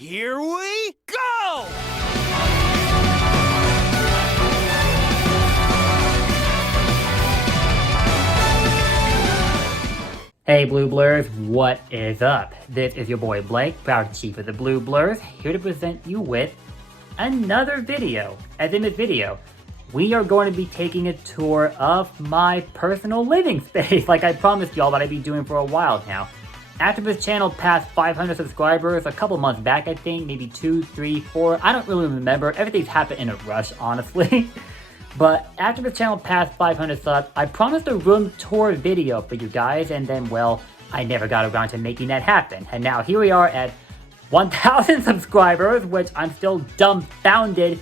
Here we go! Hey Blue Blurs, what is up? This is your boy Blake, proud chief of the Blue Blurs, here to present you with another video. As in this video, we are going to be taking a tour of my personal living space, like I promised y'all that I'd be doing for a while now. After this channel passed 500 subscribers a couple months back, I think, maybe 2, 3, 4, I don't really remember. Everything's happened in a rush, honestly. But after the channel passed 500 subs, I promised a room tour video for you guys, and then, well, I never got around to making that happen. And now here we are at 1,000 subscribers, which I'm still dumbfounded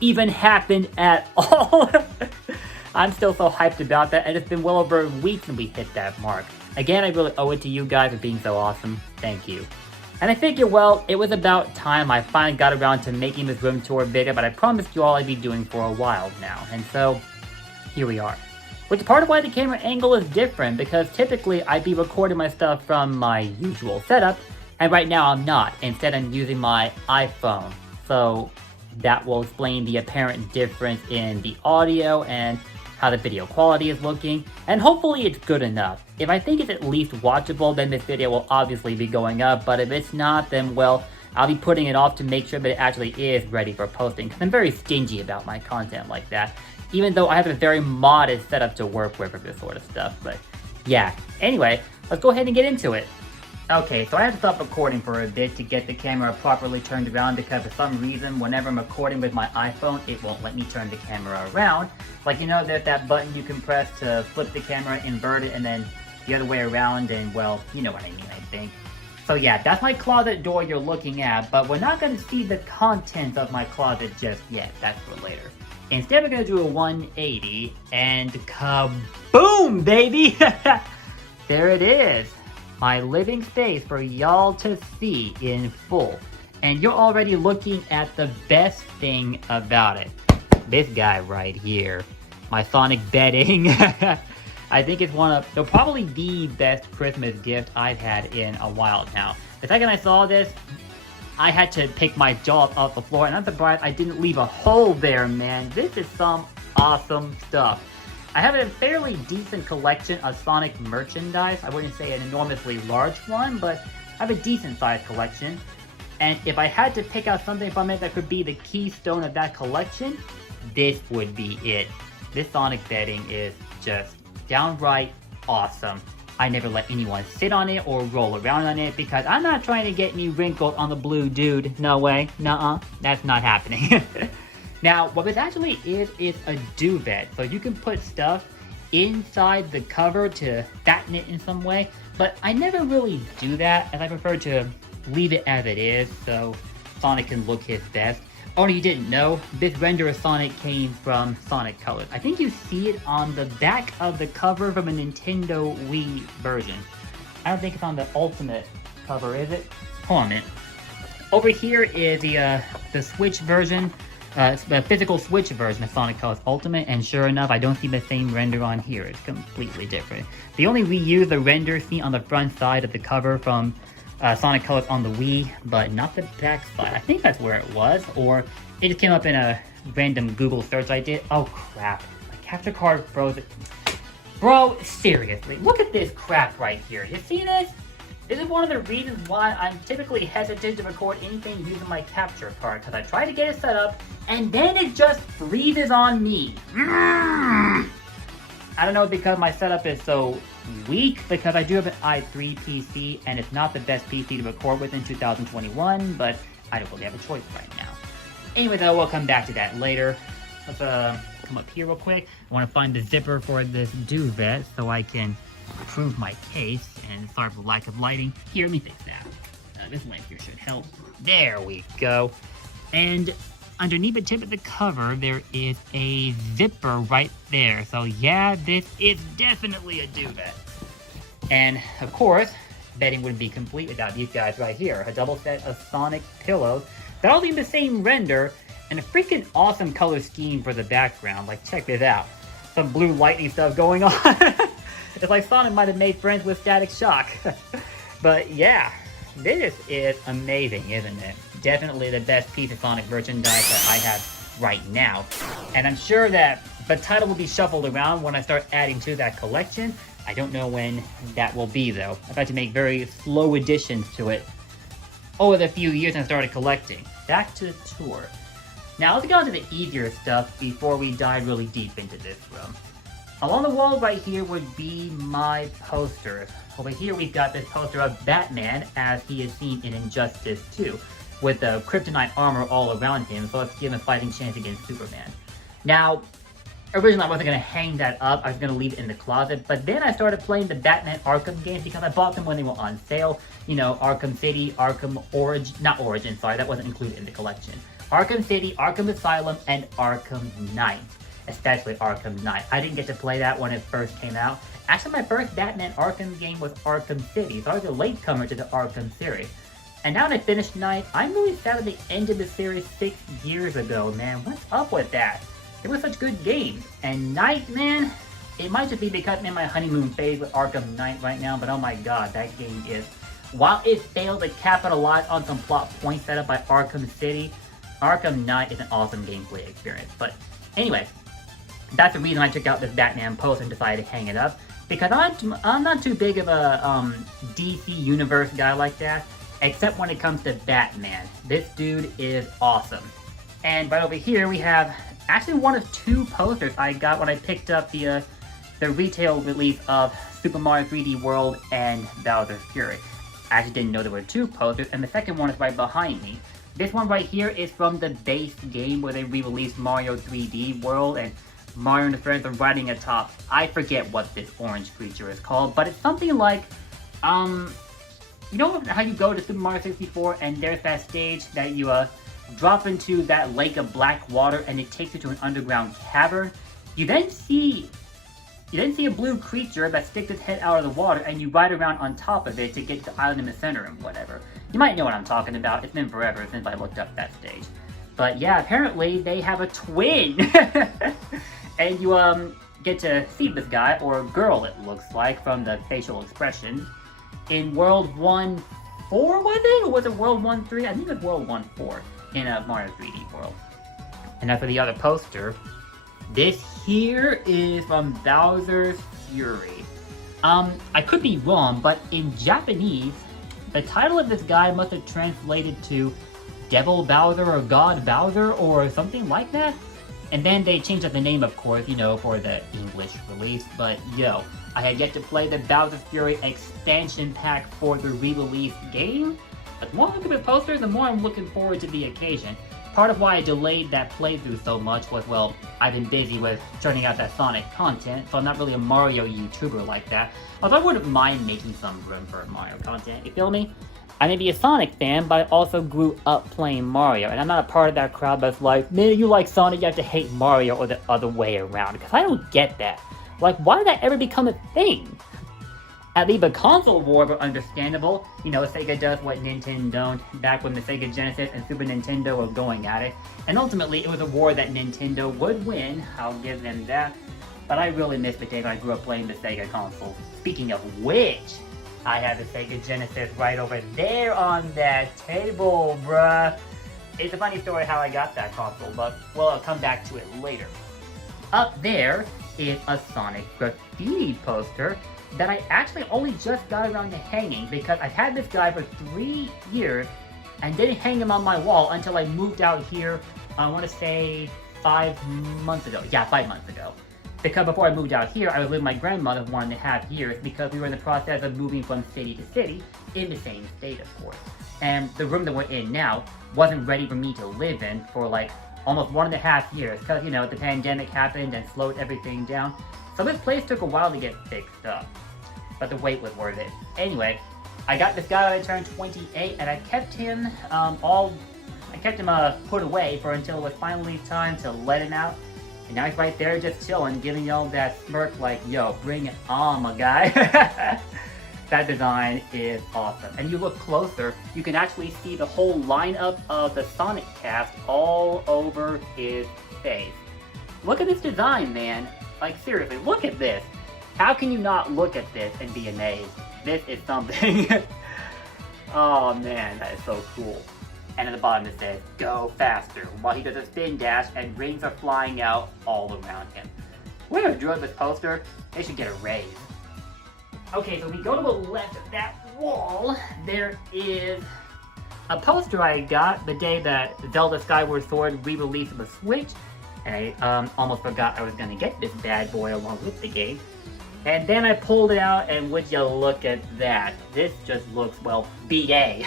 even happened at all. I'm still so hyped about that, and it's been well over a week since we hit that mark. Again, I really owe it to you guys for being so awesome. Thank you. And I figured, well, it was about time I finally got around to making this room tour video, but I promised you all I'd be doing for a while now. And so, here we are. Which is part of why the camera angle is different, because typically I'd be recording my stuff from my usual setup, and right now I'm not. Instead, I'm using my iPhone. So, that will explain the apparent difference in the audio and how the video quality is looking, and hopefully it's good enough. If I think it's at least watchable, then this video will obviously be going up, but if it's not, then well, I'll be putting it off to make sure that it actually is ready for posting, because I'm very stingy about my content like that, even though I have a very modest setup to work with for this sort of stuff. But yeah, anyway, let's go ahead and get into it. Okay, so I had to stop recording for a bit to get the camera properly turned around, because for some reason, whenever I'm recording with my iPhone, it won't let me turn the camera around. Like, you know, there's that button you can press to flip the camera, invert it, and then the other way around, and well, you know what I mean, I think. So yeah, that's my closet door you're looking at, but we're not going to see the contents of my closet just yet. That's for later. Instead, we're going to do a 180, and kaboom, baby! There it is. My living space for y'all to see in full. And you're already looking at the best thing about it. This guy right here. My Sonic bedding. I think it's probably the best Christmas gift I've had in a while now. The second I saw this, I had to pick my jaw off the floor, and I'm surprised I didn't leave a hole there, man. This is some awesome stuff. I have a fairly decent collection of Sonic merchandise. I wouldn't say an enormously large one, but I have a decent sized collection. And if I had to pick out something from it that could be the keystone of that collection, this would be it. This Sonic bedding is just downright awesome. I never let anyone sit on it or roll around on it, because I'm not trying to get any wrinkles on the blue dude. No way. Nuh-uh. That's not happening. Now, what this actually is a duvet, so you can put stuff inside the cover to fatten it in some way, but I never really do that, as I prefer to leave it as it is, so Sonic can look his best. Oh, you didn't know, this render of Sonic came from Sonic Colors. I think you see it on the back of the cover from a Nintendo Wii version. I don't think it's on the Ultimate cover, is it? Hold on a minute. Over here is the Switch version. The physical Switch version of Sonic Colors Ultimate, and sure enough, I don't see the same render on here. It's completely different. They only reused the render seen on the front side of the cover from Sonic Colors on the Wii, but not the back side. I think that's where it was, or it just came up in a random Google search I did. Oh crap, my capture card froze it. Bro, seriously, look at this crap right here. You see this? This is one of the reasons why I'm typically hesitant to record anything using my capture card, because I try to get it set up, and then it just freezes on me. I don't know, because my setup is so weak, because I do have an i3 PC, and it's not the best PC to record with in 2021, but I don't really have a choice right now. Anyway though, we'll come back to that later. Let's come up here real quick. I want to find the zipper for this duvet so I can prove my case, and sorry for the lack of lighting. Here, let me fix that. This lamp here should help. There we go. And underneath the tip of the cover, there is a zipper right there. So yeah, this is definitely a duvet. And of course, bedding wouldn't be complete without these guys right here. A double set of Sonic pillows that all leave the same render, and a freaking awesome color scheme for the background. Like, check this out. Some blue lightning stuff going on. It's like Sonic might have made friends with Static Shock. But yeah, this is amazing, isn't it? Definitely the best piece of Sonic merchandise that I have right now. And I'm sure that the title will be shuffled around when I start adding to that collection. I don't know when that will be, though. I've had to make very slow additions to it over the few years I started collecting. Back to the tour. Now, let's get on to the easier stuff before we dive really deep into this room. Along the wall right here would be my posters. Over here we've got this poster of Batman as he is seen in Injustice 2, with the kryptonite armor all around him, so let's give him a fighting chance against Superman. Now, originally I wasn't going to hang that up, I was going to leave it in the closet, but then I started playing the Batman Arkham games because I bought them when they were on sale. You know, Arkham City, Arkham Origin, sorry, that wasn't included in the collection. Arkham City, Arkham Asylum, and Arkham Knight. Especially Arkham Knight. I didn't get to play that when it first came out. Actually, my first Batman Arkham game was Arkham City, so I was a latecomer to the Arkham series. And now that I finished Knight, I'm really sad at the end of the series 6 years ago, man. What's up with that? They were such good games. And Knight, man, it might just be because I'm in my honeymoon phase with Arkham Knight right now, but oh my god, that game is... While it failed to capitalize on some plot points set up by Arkham City, Arkham Knight is an awesome gameplay experience. But anyway, that's the reason I took out this Batman poster and decided to hang it up. Because I'm not too big of a DC Universe guy like that, except when it comes to Batman. This dude is awesome. And right over here we have actually one of 2 posters I got when I picked up the retail release of Super Mario 3D World and Bowser's Fury. I actually didn't know there were 2 posters, and the second one is right behind me. This one right here is from the base game where they re-released Mario 3D World, and Mario and his friends are riding atop, I forget what this orange creature is called, but it's something like, you know how you go to Super Mario 64 and there's that stage that you drop into that lake of black water and it takes you to an underground cavern? You then see a blue creature that sticks its head out of the water and you ride around on top of it to get to the island in the center and whatever. You might know what I'm talking about. It's been forever since I looked up that stage. But yeah, apparently they have a twin! And you get to see this guy, or girl it looks like from the facial expression, in World 1-4 was it? Or was it World 1-3? I think it was World 1-4 in Mario 3D World. And as for the other poster, this here is from Bowser's Fury. I could be wrong, but in Japanese, the title of this guy must have translated to Devil Bowser or God Bowser or something like that. And then they changed up the name, of course, you know, for the English release. But yo, I had yet to play the Bowser's Fury expansion pack for the re-release game. But the more I look at the posters, the more I'm looking forward to the occasion. Part of why I delayed that playthrough so much was, well, I've been busy with churning out that Sonic content, so I'm not really a Mario YouTuber like that. Although I wouldn't mind making some room for Mario content, you feel me? I may be a Sonic fan, but I also grew up playing Mario, and I'm not a part of that crowd that's like, man, you like Sonic, you have to hate Mario, or the other way around, because I don't get that. Like, why did that ever become a thing? At least the console wars were understandable. You know, Sega does what Nintendo don't, back when the Sega Genesis and Super Nintendo were going at it. And ultimately, it was a war that Nintendo would win, I'll give them that. But I really miss the days when I grew up playing the Sega console. Speaking of which, I have the Sega Genesis right over there on that table, bruh. It's a funny story how I got that console, but, well, I'll come back to it later. Up there is a Sonic graffiti poster that I actually only just got around to hanging because I've had this guy for 3 years and didn't hang him on my wall until I moved out here, I want to say 5 months ago. Yeah, 5 months ago. Because before I moved out here, I was with my grandmother for 1.5 years because we were in the process of moving from city to city in the same state, of course. And the room that we're in now wasn't ready for me to live in for like almost 1.5 years because, you know, the pandemic happened and slowed everything down. So this place took a while to get fixed up, but the wait was worth it. Anyway, I got this guy when I turned 28, and I kept him put away for until it was finally time to let him out. And now he's right there just chilling, giving y'all that smirk like, yo, bring it on, my guy. That design is awesome. And you look closer, you can actually see the whole lineup of the Sonic cast all over his face. Look at this design, man. Like, seriously, look at this. How can you not look at this and be amazed? This is something. Oh man, that is so cool. And at the bottom it says, "Go faster," while he does a spin dash and rings are flying out all around him. Whoever drew up this poster, they should get a raise. Okay, so we go to the left of that wall. There is a poster I got the day that Zelda Skyward Sword re-released on the Switch. And I almost forgot I was going to get this bad boy along with the game. And then I pulled it out, and would you look at that? This just looks, well, B.A.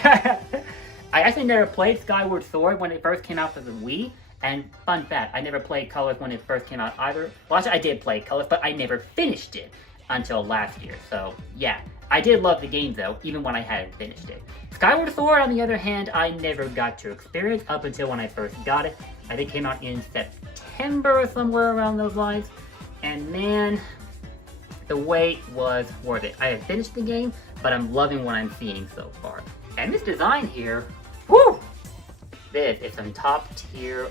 I actually never played Skyward Sword when it first came out for the Wii. And fun fact, I never played Colors when it first came out either. Well, actually, I did play Colors, but I never finished it until last year. So, yeah. I did love the game, though, even when I hadn't finished it. Skyward Sword, on the other hand, I never got to experience up until when I first got it. I think it came out in September or somewhere around those lines. And man, the wait was worth it. I have finished the game, but I'm loving what I'm seeing so far. And this design here, whoo! This is some top tier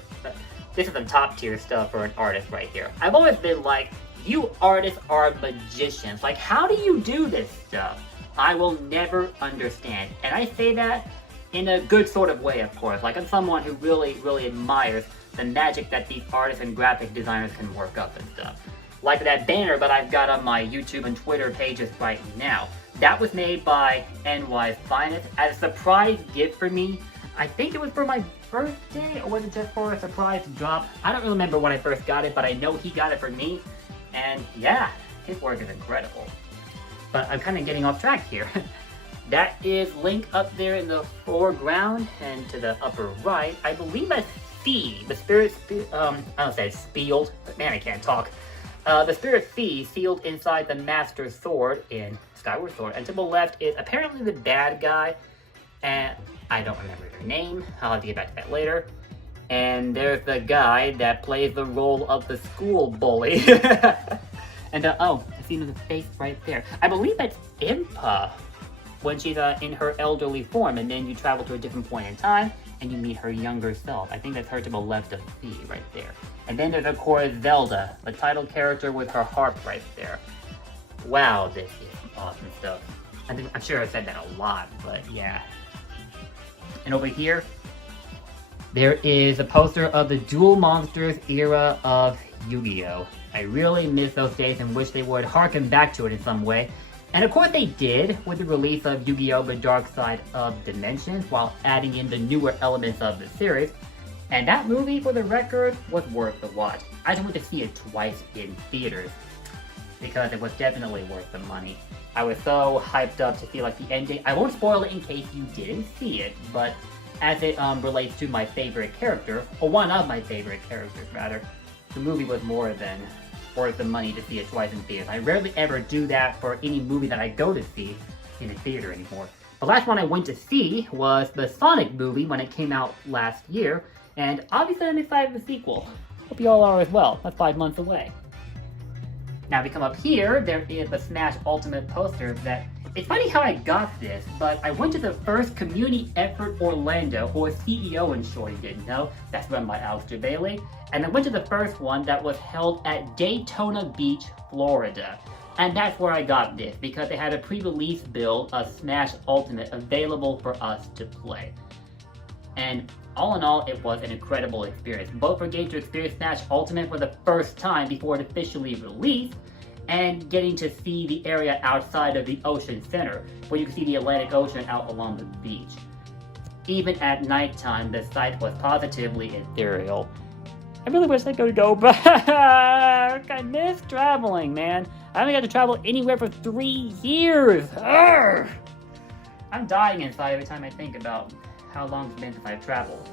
stuff for an artist right here. I've always been like, you artists are magicians. Like, how do you do this stuff? I will never understand. And I say that in a good sort of way, of course. Like, I'm someone who really, really admires the magic that these artists and graphic designers can work up and stuff. Like that banner that I've got on my YouTube and Twitter pages right now. That was made by NY's Finest as a surprise gift for me. I think it was for my birthday, or was it just for a surprise drop? I don't really remember when I first got it, but I know he got it for me. And yeah, his work is incredible. But I'm kind of getting off track here. That is Link up there in the foreground, and to the upper right, I believe that's Fi, the spirit, I don't say it's sealed, but man, I can't talk. The spirit Fi sealed inside the Master Sword in Skyward Sword, and to the left is apparently the bad guy, and I don't remember their name. I'll have to get back to that later. And there's the guy that plays the role of the school bully. And oh, I see the face right there. I believe that's Impa when she's in her elderly form, and then you travel to a different point in time and you meet her younger self. I think that's her to the left of Fi right there. And then there's of course Zelda, the title character with her harp right there. Wow, this is awesome stuff. I'm sure I said that a lot, but yeah. And over here, there is a poster of the Duel Monsters era of Yu-Gi-Oh! I really miss those days and wish they would harken back to it in some way. And of course they did with the release of Yu-Gi-Oh! The Dark Side of Dimensions while adding in the newer elements of the series. And that movie, for the record, was worth the watch. I just went to see it twice in theaters because it was definitely worth the money. I was so hyped up to see like the ending. I won't spoil it in case you didn't see it, but as it relates to my favorite character, or one of my favorite characters rather, the movie was more than worth the money to see it twice in theaters. I rarely ever do that for any movie that I go to see in a theater anymore. The last one I went to see was the Sonic movie when it came out last year, and obviously I'm excited for the sequel. Hope you all are as well. That's 5 months away. Now we come up here, there is the Smash Ultimate poster that, it's funny how I got this, but I went to the first Community Effort Orlando, or CEO in short, you didn't know. That's run by Alistair Bailey. And I went to the first one that was held at Daytona Beach, Florida. And that's where I got this, because they had a pre-release build of Smash Ultimate available for us to play. And all in all, it was an incredible experience. Both for getting to experience Smash Ultimate for the first time before it officially released, and getting to see the area outside of the Ocean Center, where you can see the Atlantic Ocean out along the beach. Even at nighttime, the sight was positively ethereal. I really wish I could go back. I miss traveling, man. I haven't got to travel anywhere for 3 years. Urgh! I'm dying inside every time I think about how long it's been since I've traveled.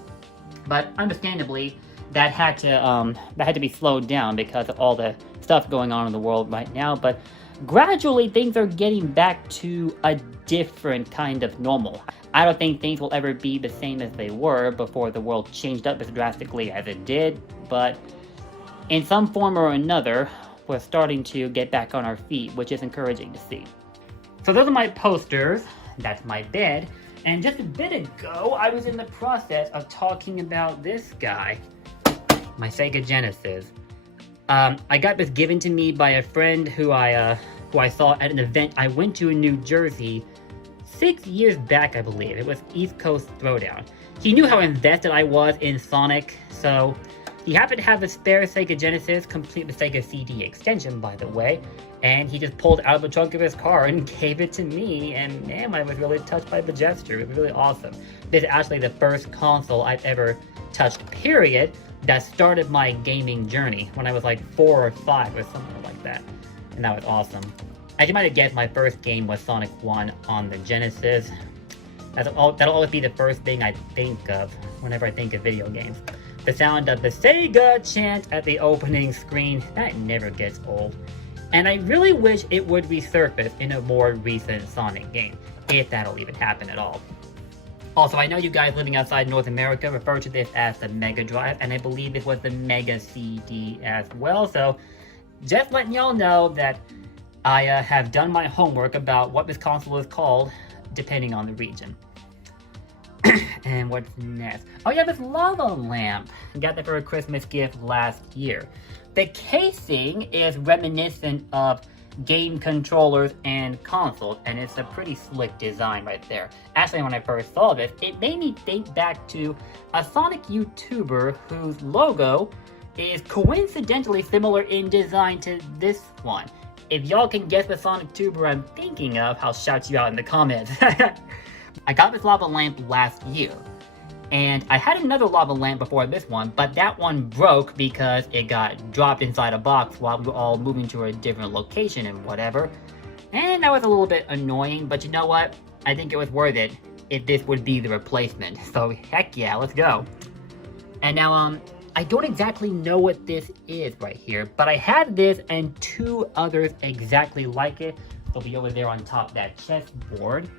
But understandably, that had to be slowed down because of all the stuff going on in the world right now. But gradually, things are getting back to a different kind of normal. I don't think things will ever be the same as they were before the world changed up as drastically as it did, but in some form or another, we're starting to get back on our feet, which is encouraging to see. So those are my posters, that's my bed, and just a bit ago, I was in the process of talking about this guy, my Sega Genesis. I got this given to me by a friend who I saw at an event I went to in New Jersey 6 years back, I believe. It was East Coast Throwdown. He knew how invested I was in Sonic, so he happened to have a spare Sega Genesis, complete with Sega CD extension, by the way, and he just pulled it out of the trunk of his car and gave it to me, and man, I was really touched by the gesture. It was really awesome. This is actually the first console I've ever touched, period, that started my gaming journey when I was like 4 or 5 or something like that, and that was awesome. As you might have guessed, my first game was Sonic 1 on the Genesis. That'll always be the first thing I think of whenever I think of video games. The sound of the Sega chant at the opening screen, that never gets old. And I really wish it would resurface in a more recent Sonic game, if that'll even happen at all. Also, I know you guys living outside North America refer to this as the Mega Drive, and I believe it was the Mega CD as well, so just letting y'all know that I have done my homework about what this console is called, depending on the region. And what's next? Oh yeah, this lava lamp. I got that for a Christmas gift last year. The casing is reminiscent of game controllers and consoles, and it's a pretty slick design right there. Actually, when I first saw this, it made me think back to a Sonic YouTuber whose logo is coincidentally similar in design to this one. If y'all can guess the Sonic tuber I'm thinking of, I'll shout you out in the comments. I got this lava lamp last year, and I had another lava lamp before this one, but that one broke because it got dropped inside a box while we were all moving to a different location and whatever. And that was a little bit annoying, but you know what? I think it was worth it if this would be the replacement. So heck yeah, let's go. And now, I don't exactly know what this is right here, but I had this and 2 others exactly like it. They'll be over there on top of that chessboard.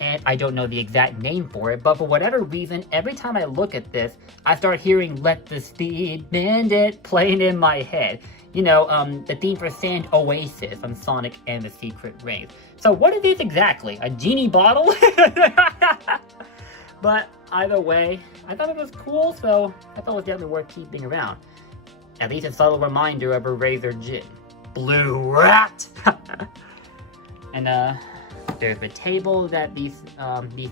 And I don't know the exact name for it, but for whatever reason, every time I look at this, I start hearing Let the Speed Bandit playing in my head. You know, the theme for Sand Oasis from Sonic and the Secret Rings. So what is this exactly? A genie bottle? But either way, I thought it was cool, so I thought it was definitely worth keeping around. At least a subtle reminder of a Razor Gin. Blue Rat! And there's the table that these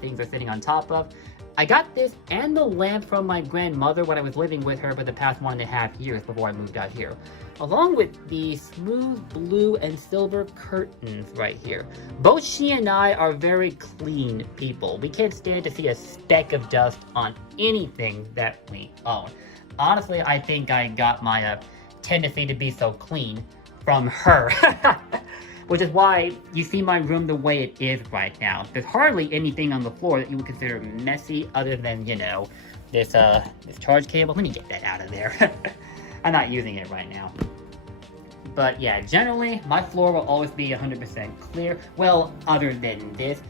things are sitting on top of. I got this and the lamp from my grandmother when I was living with her for the past 1.5 years before I moved out here. Along with the smooth blue and silver curtains right here. Both she and I are very clean people. We can't stand to see a speck of dust on anything that we own. Honestly, I think I got my tendency to be so clean from her. Which is why you see my room the way it is right now. There's hardly anything on the floor that you would consider messy other than, you know, this charge cable. Let me get that out of there. I'm not using it right now. But yeah, generally, my floor will always be 100% clear. Well, other than this.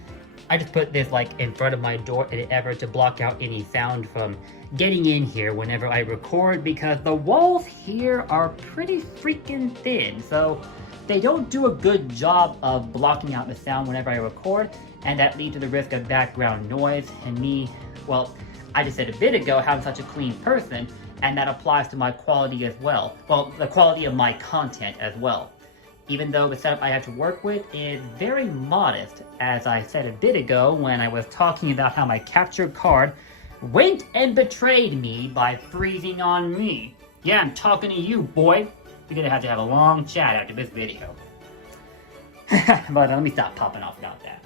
I just put this like in front of my door in an effort to block out any sound from getting in here whenever I record, because the walls here are pretty freaking thin. So they don't do a good job of blocking out the sound whenever I record, and that leads to the risk of background noise, and me, well, I just said a bit ago how I'm such a clean person, and that applies to my quality as well. Well, the quality of my content as well. Even though the setup I have to work with is very modest, as I said a bit ago when I was talking about how my capture card went and betrayed me by freezing on me. Yeah, I'm talking to you, boy. We're gonna have to have a long chat after this video. But let me stop popping off about that.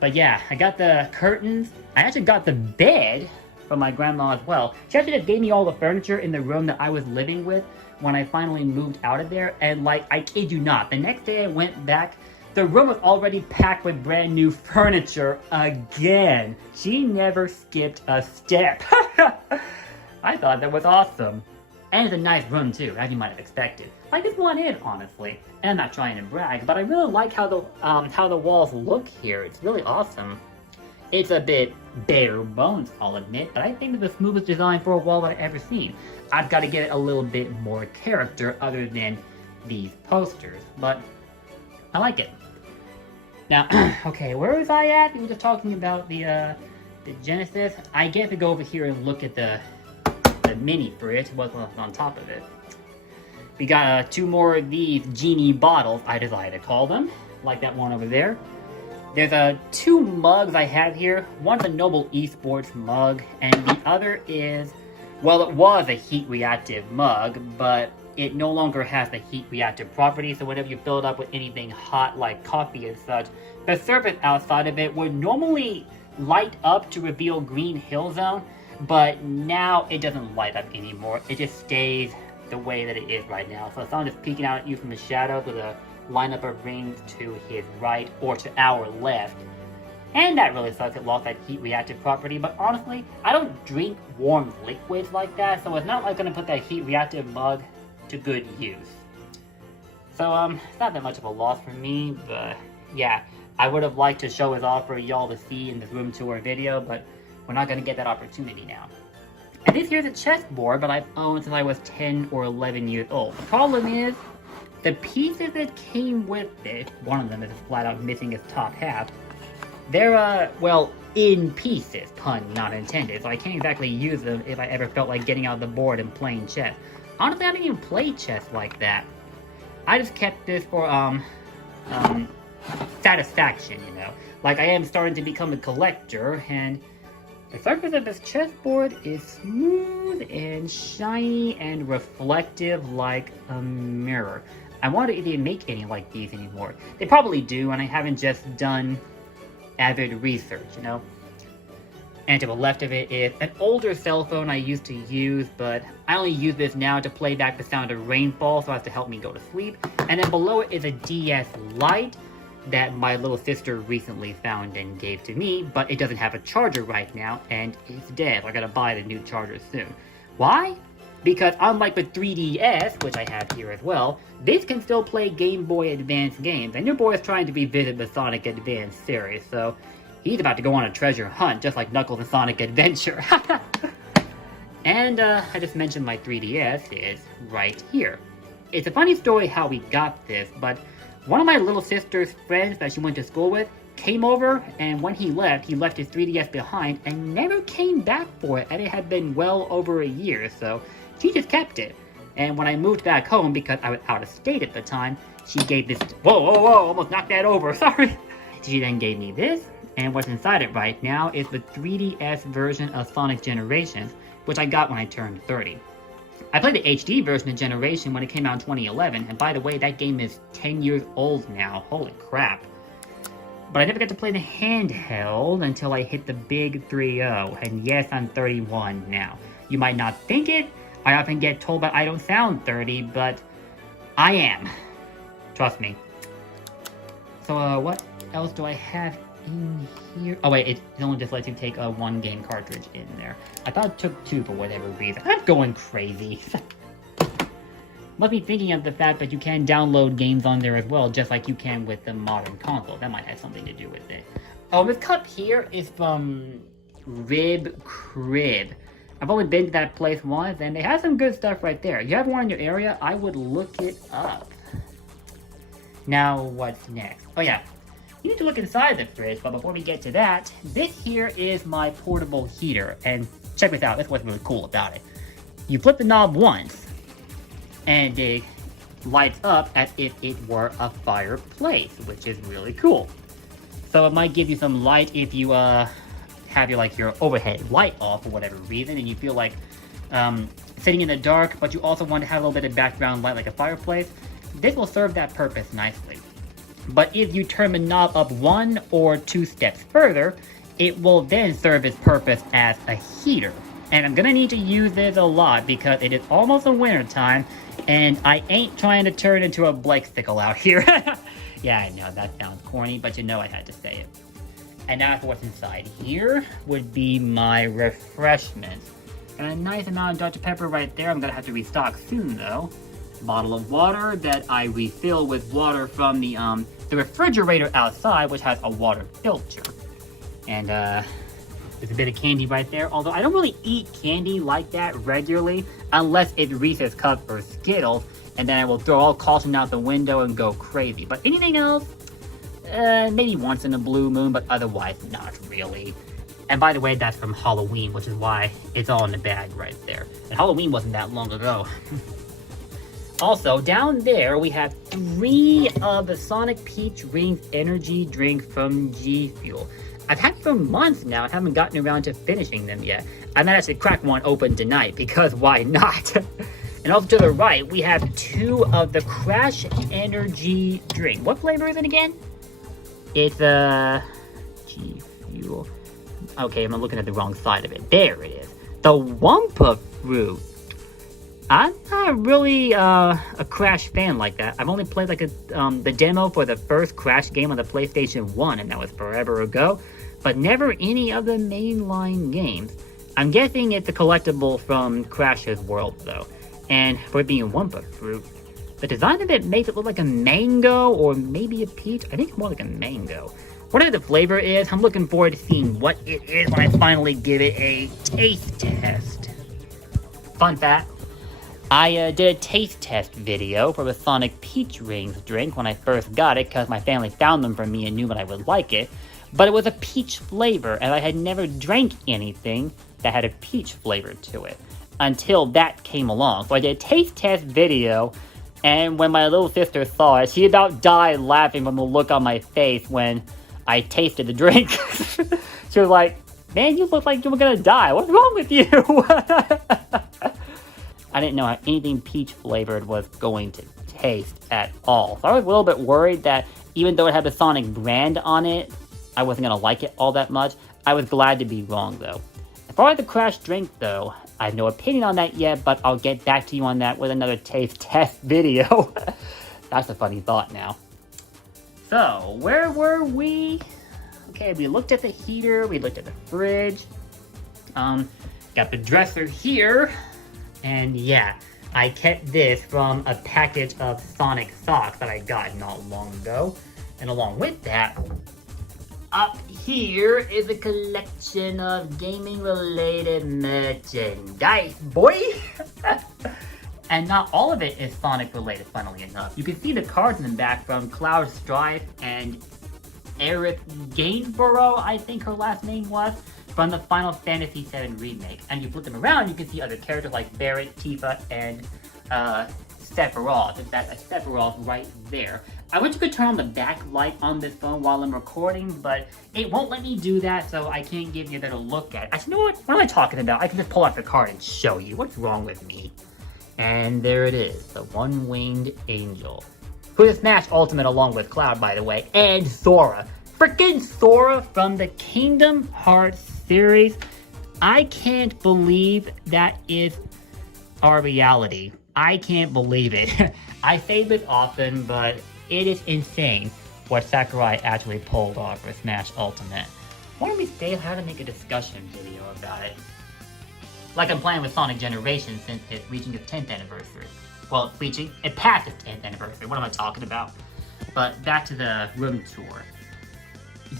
But yeah, I got the curtains. I actually got the bed from my grandma as well. She actually just gave me all the furniture in the room that I was living with when I finally moved out of there. And like, I kid you not, the next day I went back, the room was already packed with brand new furniture again. She never skipped a step. I thought that was awesome. And it's a nice room too, as you might have expected. Like this one is, honestly. And I'm not trying to brag, but I really like how the walls look here. It's really awesome. It's a bit bare bones, I'll admit, but I think it's the smoothest design for a wall that I've ever seen. I've got to give it a little bit more character other than these posters, but I like it. Now, okay, where was I at? We were just talking about the Genesis. I get to go over here and look at the mini fridge, what's on top of it. We got 2 more of these genie bottles, I decided to call them, like that one over there. There's two mugs I have here. One's a Noble Esports mug, and the other is, well, it was a heat reactive mug, but it no longer has the heat reactive property, so whenever you fill it up with anything hot like coffee and such, the surface outside of it would normally light up to reveal green hill zone, but now it doesn't light up anymore. It just stays the way that it is right now. So someone is peeking out at you from the shadows with a lineup of rings to his right or to our left. And that really sucks, it lost that heat reactive property, but honestly, I don't drink warm liquids like that, so it's not like gonna put that heat reactive mug to good use. So it's not that much of a loss for me, but yeah, I would have liked to show it off for y'all to see in this room tour video, but we're not gonna get that opportunity now. And this here's a chessboard, but I've owned since I was 10 or 11 years old. The problem is, the pieces that came with it, one of them is flat out missing its top half, they're, well, in pieces, pun not intended, so I can't exactly use them if I ever felt like getting out the board and playing chess. Honestly, I didn't even play chess like that. I just kept this for, satisfaction, you know. Like, I am starting to become a collector, and the surface of this chessboard is smooth and shiny and reflective like a mirror. I wonder if they make any like these anymore. They probably do, and I haven't just done avid research, you know? And to the left of it is an older cell phone I used to use, but I only use this now to play back the sound of rainfall so as to help me go to sleep. And then below it is a DS Lite that my little sister recently found and gave to me, but it doesn't have a charger right now, and it's dead. I gotta buy the new charger soon. Why? Because unlike the 3DS, which I have here as well, this can still play Game Boy Advance games, and your boy is trying to revisit the Sonic Advance series, so he's about to go on a treasure hunt, just like Knuckles and Sonic Adventure. And I just mentioned my 3DS is right here. It's a funny story how we got this, but one of my little sister's friends that she went to school with came over, and when he left his 3DS behind and never came back for it, and it had been well over a year, so she just kept it. And when I moved back home, because I was out of state at the time, she gave this, whoa, almost knocked that over, sorry. She then gave me this, and what's inside it right now is the 3DS version of Sonic Generations, which I got when I turned 30. I played the HD version of Generation when it came out in 2011, and by the way, that game is 10 years old now, holy crap. But I never got to play the handheld until I hit the big 3-0, and yes, I'm 31 now. You might not think it, I often get told that I don't sound 30, but I am. Trust me. So, what else do I have in here? Oh wait, it only just lets you take a 1 game cartridge in there. I thought it took 2 for whatever reason. I'm going crazy. Must be thinking of the fact that you can download games on there as well, just like you can with the modern console. That might have something to do with it. Oh, this cup here is from Rib Crib. I've only been to that place once, and they have some good stuff right there. If you have one in your area, I would look it up. Now, what's next? Oh yeah, you need to look inside the fridge, but before we get to that, this here is my portable heater, and check this out, that's what's really cool about it. You flip the knob once, and it lights up as if it were a fireplace, which is really cool. So it might give you some light if you have your overhead light off for whatever reason, and you feel like sitting in the dark, but you also want to have a little bit of background light like a fireplace. This will serve that purpose nicely. But if you turn the knob up 1 or 2 steps further, it will then serve its purpose as a heater. And I'm gonna need to use this a lot because it is almost a winter time, and I ain't trying to turn into a Blakestickle out here. Yeah, I know, that sounds corny, but you know I had to say it. And now for what's inside here would be my refreshments. And a nice amount of Dr. Pepper right there. I'm gonna have to restock soon though. Bottle of water that I refill with water from the refrigerator outside, which has a water filter. And there's a bit of candy right there, although I don't really eat candy like that regularly unless it's Reese's Cups or Skittles, and then I will throw all caution out the window and go crazy. But anything else, maybe once in a blue moon, but otherwise not really. And by the way, that's from Halloween, which is why it's all in the bag right there. And Halloween wasn't that long ago. Also, down there, we have 3 of the Sonic Peach Rings energy drink from G Fuel. I've had them for months now and haven't gotten around to finishing them yet. I might actually crack one open tonight, because why not? And also to the right, we have 2 of the Crash Energy drink. What flavor is it again? It's G Fuel. Okay, I'm looking at the wrong side of it. There it is. The Wumpa Fruit. I'm not really a Crash fan like that. I've only played like the demo for the first Crash game on the PlayStation 1, and that was forever ago, but never any of the mainline games. I'm guessing it's a collectible from Crash's World though, and for it being Wumpa Fruit, the design of it makes it look like a mango or maybe a peach. I think it's more like a mango. Whatever the flavor is, I'm looking forward to seeing what it is when I finally give it a taste test. Fun fact. I did a taste test video for the Sonic Peach Rings drink when I first got it because my family found them for me and knew that I would like it. But it was a peach flavor, and I had never drank anything that had a peach flavor to it until that came along. So I did a taste test video, and when my little sister saw it, she about died laughing from the look on my face when I tasted the drink. She was like, "Man, you look like you were gonna die. What's wrong with you?" I didn't know how anything peach flavored was going to taste at all. So I was a little bit worried that even though it had the Sonic brand on it, I wasn't going to like it all that much. I was glad to be wrong though. As far as the Crash drink though, I have no opinion on that yet, but I'll get back to you on that with another taste test video. That's a funny thought now. So, where were we? Okay, we looked at the heater, we looked at the fridge. Got the dresser here. And yeah, I kept this from a package of Sonic socks that I got not long ago. And along with that, up here is a collection of gaming-related merchandise, boy! And not all of it is Sonic-related, funnily enough. You can see the cards in the back from Cloud Strife and Eric Gainsborough, I think her last name was, from the Final Fantasy VII Remake. And you flip them around, you can see other characters like Barret, Tifa, and Sephiroth. In fact, Sephiroth right there. I wish you could turn on the backlight on this phone while I'm recording, but it won't let me do that, so I can't give you a better look at it. Actually, you know what? What am I talking about? I can just pull out the card and show you. What's wrong with me? And there it is, the One-Winged Angel. Who is Smash Ultimate along with Cloud, by the way, and Sora. Frickin' Sora from the Kingdom Hearts series. I can't believe that is our reality. I can't believe it. I say this often, but it is insane what Sakurai actually pulled off for Smash Ultimate. One of these days I have to make a discussion video about it. Like I'm playing with Sonic Generations since it's reaching its 10th anniversary. Well, it passed its 10th anniversary. What am I talking about? But back to the room tour.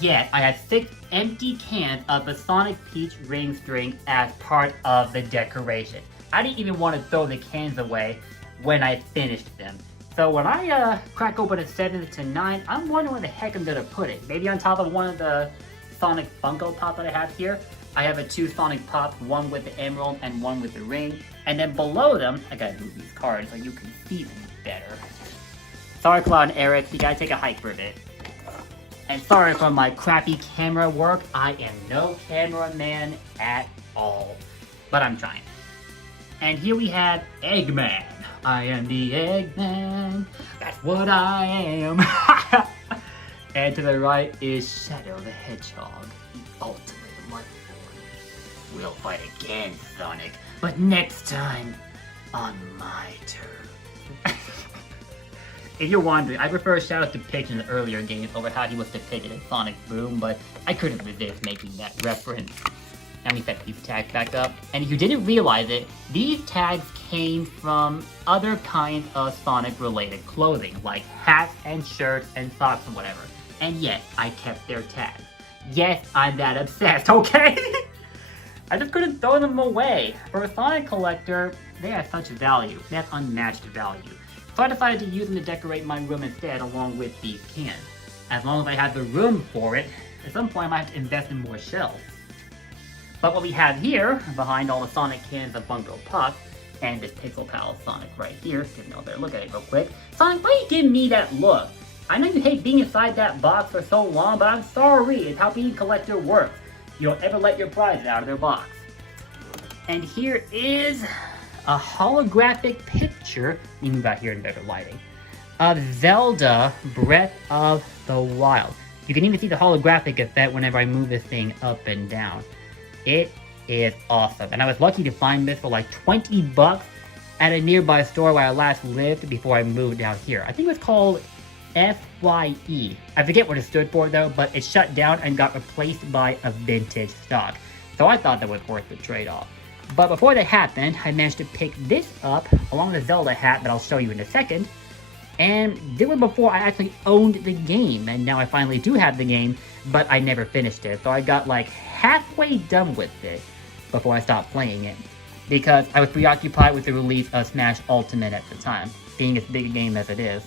Yet, I had 6 empty cans of the Sonic Peach Rings drink as part of the decoration. I didn't even want to throw the cans away when I finished them. So when I crack open a 7 to 9, I'm wondering where the heck I'm gonna put it. Maybe on top of one of the Sonic Funko Pop that I have here. I have 2 Sonic Pops, one with the emerald and one with the ring. And then below them, I gotta move these cards so you can see them better. Sorry, Cloud and Eric, you gotta take a hike for a bit. And sorry for my crappy camera work, I am no cameraman at all. But I'm trying. And here we have Eggman. I am the Eggman, that's what I am. And to the right is Shadow the Hedgehog, the ultimate life form. We'll fight again, Sonic, but next time, on my turn. If you're wondering, I prefer Shadow's depiction in the earlier games over how he was depicted in Sonic Boom, but I couldn't resist making that reference. Now we set these tags back up, and if you didn't realize it, these tags came from other kinds of Sonic-related clothing, like hats and shirts and socks and whatever. And yes, I kept their tags. Yes, I'm that obsessed, okay? I just couldn't throw them away. For a Sonic collector, they have such value. They have unmatched value. So I decided to use them to decorate my room instead along with these cans. As long as I have the room for it, at some point I might have to invest in more shelves. But what we have here, behind all the Sonic cans of Funko Pop, And this Pixel Pal Sonic right here. Give me a better look at it real quick. Sonic, why are you giving me that look? I know you hate being inside that box for so long, but I'm sorry. It's how being a collector works. You don't ever let your prizes out of their box. And here is a holographic picture. Let me move out here in better lighting. Of Zelda Breath of the Wild. You can even see the holographic effect whenever I move this thing up and down. It is awesome. And I was lucky to find this for like 20 bucks at a nearby store where I last lived before I moved down here. I think it was called FYE. I forget what it stood for though, but it shut down and got replaced by a vintage stock. So I thought that was worth the trade-off. But before that happened, I managed to pick this up along with the Zelda hat that I'll show you in a second. And this was before I actually owned the game, and now I finally do have the game, but I never finished it. So I got like halfway done with it before I stopped playing it, because I was preoccupied with the release of Smash Ultimate at the time, being as big a game as it is.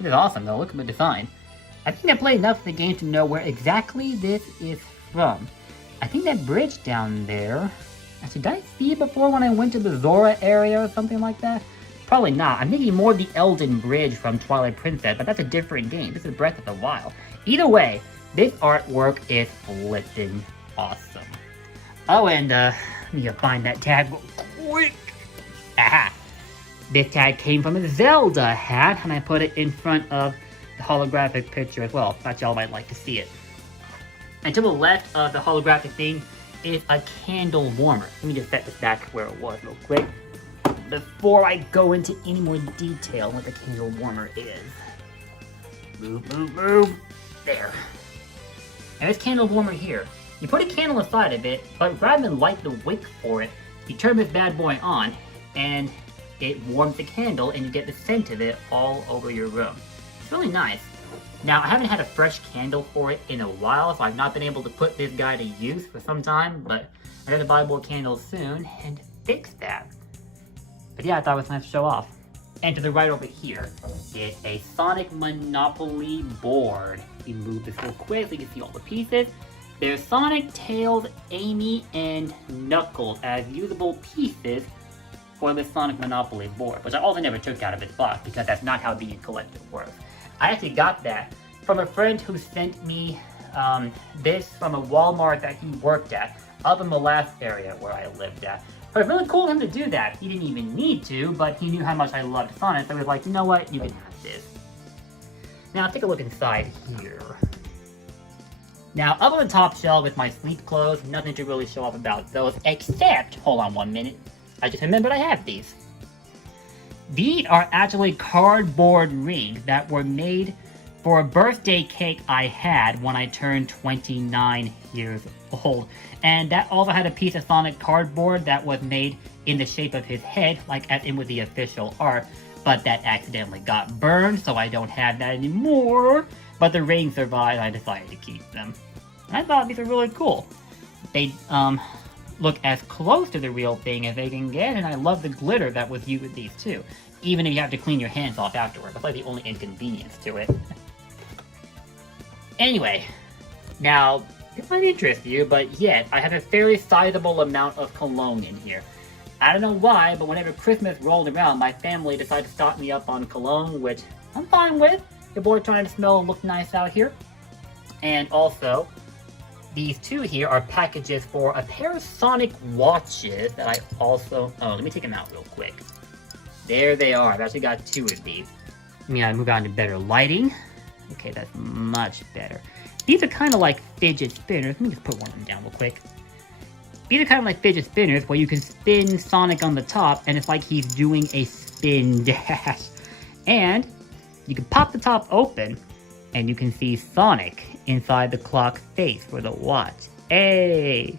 It is awesome though, look at the design. I think I played enough of the game to know where exactly this is from. I think that bridge down there, actually did I see it before when I went to the Zora area or something like that? Probably not. I'm thinking more of the Elden Bridge from Twilight Princess, but that's a different game. This is Breath of the Wild. Either way, this artwork is flippin' awesome. Oh, and let me find that tag real quick. Aha! This tag came from a Zelda hat, and I put it in front of the holographic picture as well. Thought y'all might like to see it. And to the left of the holographic thing is a candle warmer. Let me just set this back where it was real quick before I go into any more detail on what the candle warmer is. Move, move, move. There. And this candle warmer here, you put a candle inside of it, but rather than light the wick for it, you turn this bad boy on, and it warms the candle, and you get the scent of it all over your room. It's really nice. Now, I haven't had a fresh candle for it in a while, so I've not been able to put this guy to use for some time, but I gotta buy more candles soon and fix that. But yeah, I thought it was nice to show off. And to the right over here is a Sonic Monopoly board. You move this real quick so you can see all the pieces. There's Sonic, Tails, Amy, and Knuckles as usable pieces for the Sonic Monopoly board, which I also never took out of its box because that's not how being a collector works. I actually got that from a friend who sent me this from a Walmart that he worked at up in the last area where I lived at. But it's really cool of him to do that. He didn't even need to, but he knew how much I loved Sonic, so he was like, you know what, you can have this. Now take a look inside here. Now up on the top shelf with my sleep clothes, nothing to really show off about those, except, hold on 1 minute, I just remembered I have these. These are actually cardboard rings that were made for a birthday cake I had when I turned 29 years old. And that also had a piece of Sonic cardboard that was made in the shape of his head, like as in with the official art, but that accidentally got burned, so I don't have that anymore. But the rings survived, I decided to keep them. And I thought these were really cool. They look as close to the real thing as they can get, and I love the glitter that was used with these too. Even if you have to clean your hands off afterward, that's like the only inconvenience to it. Anyway, now, this might interest you, but yes, I have a fairly sizable amount of cologne in here. I don't know why, but whenever Christmas rolled around, my family decided to stock me up on cologne, which I'm fine with. Your boy trying to smell and look nice out here. And also, these two here are packages for a pair of Sonic watches that I also own. Let me take them out real quick. There they are. I've actually got two of these. Let me move on to better lighting. Okay, that's much better. These are kind of like fidget spinners. Let me just put one of them down real quick. These are kind of like fidget spinners where you can spin Sonic on the top and it's like he's doing a spin dash. And you can pop the top open and you can see Sonic inside the clock face for the watch. Hey!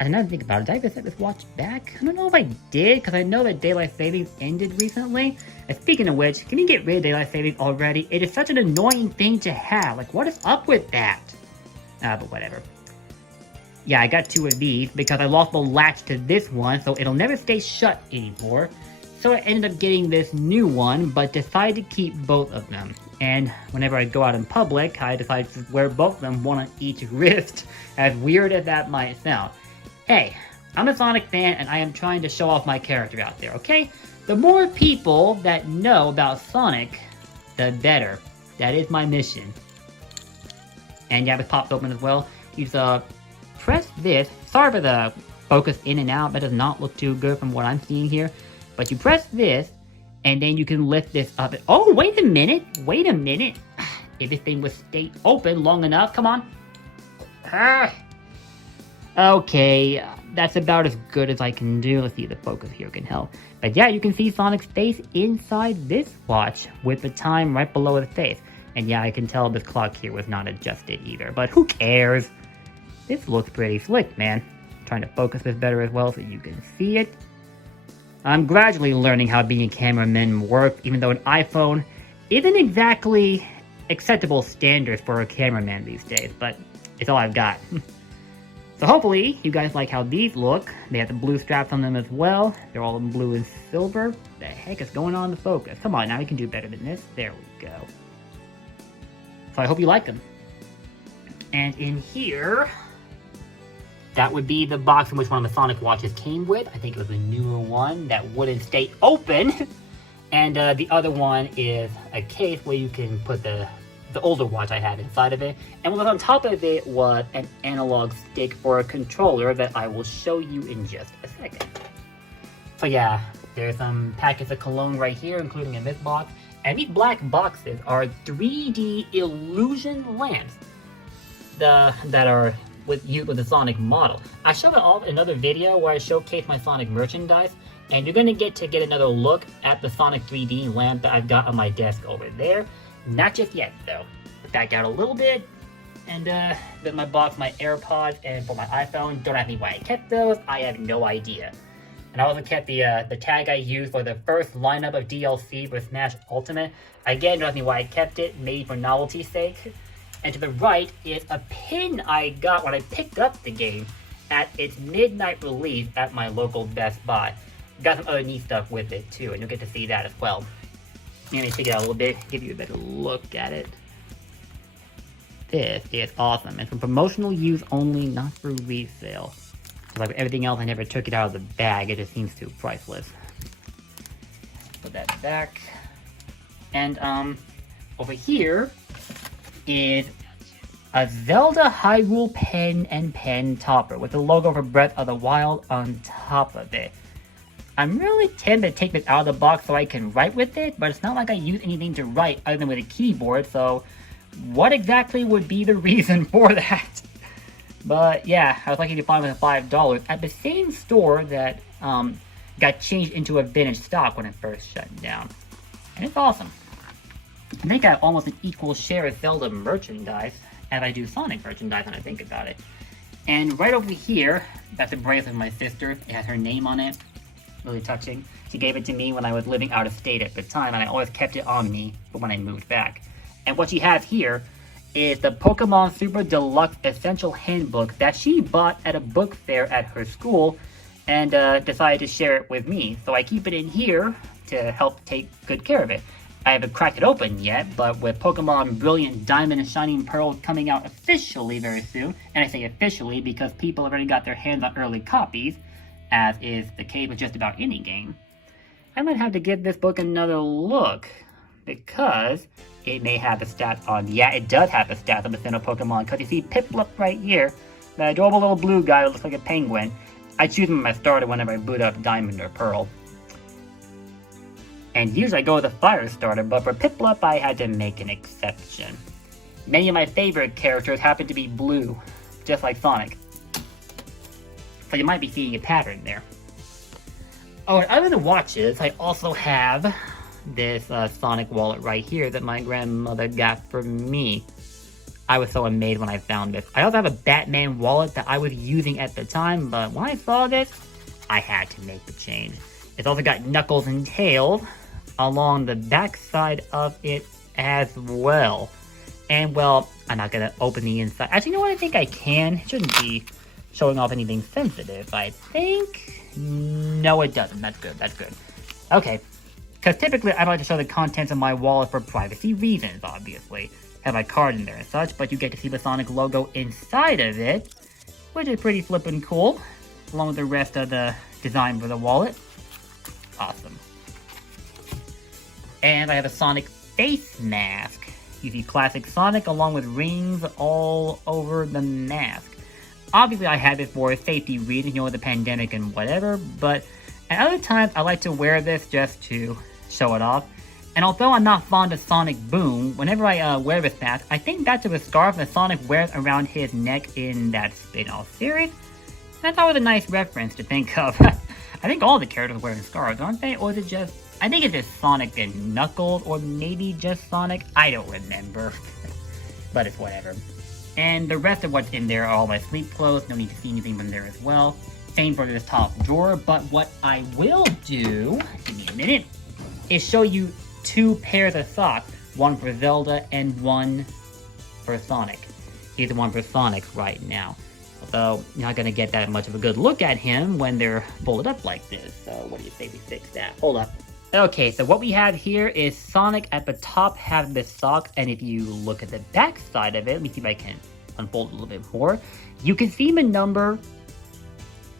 And now to think about it, did I ever set this watch back? I don't know if I did, because I know that Daylight Savings ended recently. And speaking of which, can you get rid of Daylight Savings already? It is such an annoying thing to have. Like, what is up with that? But whatever. Yeah, I got two of these because I lost the latch to this one, so it'll never stay shut anymore. So I ended up getting this new one, but decided to keep both of them. And whenever I go out in public, I decide to wear both of them, one on each wrist, as weird as that might sound. Hey, I'm a Sonic fan, and I am trying to show off my character out there, okay? The more people that know about Sonic, the better. That is my mission. And yeah, it pops open as well. You just, press this. Sorry for the focus in and out. That does not look too good from what I'm seeing here. But you press this, and then you can lift this up. Oh, wait a minute. Wait a minute. If this thing would stay open long enough, come on. Okay, that's about as good as I can do. Let's see if the focus here can help. But yeah, you can see Sonic's face inside this watch with the time right below his face. And yeah, I can tell this clock here was not adjusted either, but who cares? This looks pretty slick, man. I'm trying to focus this better as well so you can see it. I'm gradually learning how being a cameraman works, even though an iPhone isn't exactly acceptable standards for a cameraman these days, but it's all I've got. So hopefully you guys like how these look. They have the blue straps on them as well. They're all in blue and silver. The heck is going on in the focus? Come on, now we can do better than this. There we go. So I hope you like them. And in here, that would be the box in which one of the Sonic watches came with. I think it was a newer one that wouldn't stay open. And the other one is a case where you can put the older watch I had inside of it. And what was on top of it was an analog stick for a controller that I will show you in just a second. So yeah, there's some packets of cologne right here, including in this box. And these black boxes are 3D illusion lamps that are used with the Sonic model. I showed it off in another video where I showcase my Sonic merchandise, and you're gonna get another look at the Sonic 3D lamp that I've got on my desk over there. Not just yet, though. Back out a little bit, and then my box, my AirPods, and for my iPhone. Don't ask me why I kept those. I have no idea. And I also kept the tag I used for the first lineup of DLC for Smash Ultimate. Again, don't ask me why I kept it. Maybe for novelty's sake. And to the right is a pin I got when I picked up the game at its midnight release at my local Best Buy. Got some other neat stuff with it too, and you'll get to see that as well. Let me figure out a little bit, give you a better look at it. This is awesome. It's for promotional use only, not for resale. Like everything else, I never took it out of the bag. It just seems too priceless. Put that back. And over here is a Zelda Hyrule pen and pen topper with the logo for Breath of the Wild on top of it. I'm really tempted to take this out of the box so I can write with it, but it's not like I use anything to write other than with a keyboard, so what exactly would be the reason for that? But yeah, I was lucky to find it for $5 at the same store that got changed into a vintage stock when it first shut down. And it's awesome. I think I have almost an equal share of Zelda merchandise as I do Sonic merchandise when I think about it. And right over here, that's a bracelet of my sister. It has her name on it. Really touching. She gave it to me when I was living out of state at the time, and I always kept it on me for when I moved back. And what she has here is the Pokemon Super Deluxe Essential Handbook that she bought at a book fair at her school and decided to share it with me. So I keep it in here to help take good care of it. I haven't cracked it open yet, but with Pokemon Brilliant Diamond and Shining Pearl coming out officially very soon, and I say officially because people have already got their hands on early copies, as is the case with just about any game, I might have to give this book another look, because it may have the stats on. Yeah, it does have the stats on the Sinnoh Pokemon, because you see Piplup right here, the adorable little blue guy who looks like a penguin. I choose him as my starter whenever I boot up Diamond or Pearl. And usually I go with a fire starter, but for Piplup I had to make an exception. Many of my favorite characters happen to be blue, just like Sonic. So you might be seeing a pattern there. Oh, and other than watches, I also have this Sonic wallet right here that my grandmother got for me. I was so amazed when I found this. I also have a Batman wallet that I was using at the time, but when I saw this, I had to make the change. It's also got Knuckles and Tails along the back side of it as well. And well, I'm not gonna open the inside. Actually, you know what? I think I can. It shouldn't be showing off anything sensitive, I think. No, it doesn't. That's good. That's good. Okay. Because typically, I don't like to show the contents of my wallet for privacy reasons, obviously. Have my card in there and such, but you get to see the Sonic logo inside of it, which is pretty flippin' cool. along with the rest of the design for the wallet. Awesome. And I have a Sonic face mask. You see classic Sonic along with rings all over the mask. Obviously I have it for safety reasons, you know, with the pandemic and whatever, but at other times I like to wear this just to show it off. And although I'm not fond of Sonic Boom, whenever I wear this mask, I think back to the scarf that Sonic wears around his neck in that spin-off series. And I thought it was a nice reference to think of. I think all the characters are wearing scarves, aren't they? Or is it just... I think it's just Sonic and Knuckles, or maybe just Sonic. I don't remember. But it's whatever. And the rest of what's in there are all my sleep clothes. No need to see anything from there as well. Same for this top drawer. But what I will do, give me a minute, is show you 2 pairs of socks. One for Zelda and one for Sonic. Here's the one for Sonic right now. Although, you're not going to get that much of a good look at him when they're folded up like this. So, what do you say we fix that? Hold up. Okay, so what we have here is Sonic at the top half of the sock, and if you look at the back side of it, let me see if I can unfold it a little bit more. You can see the number,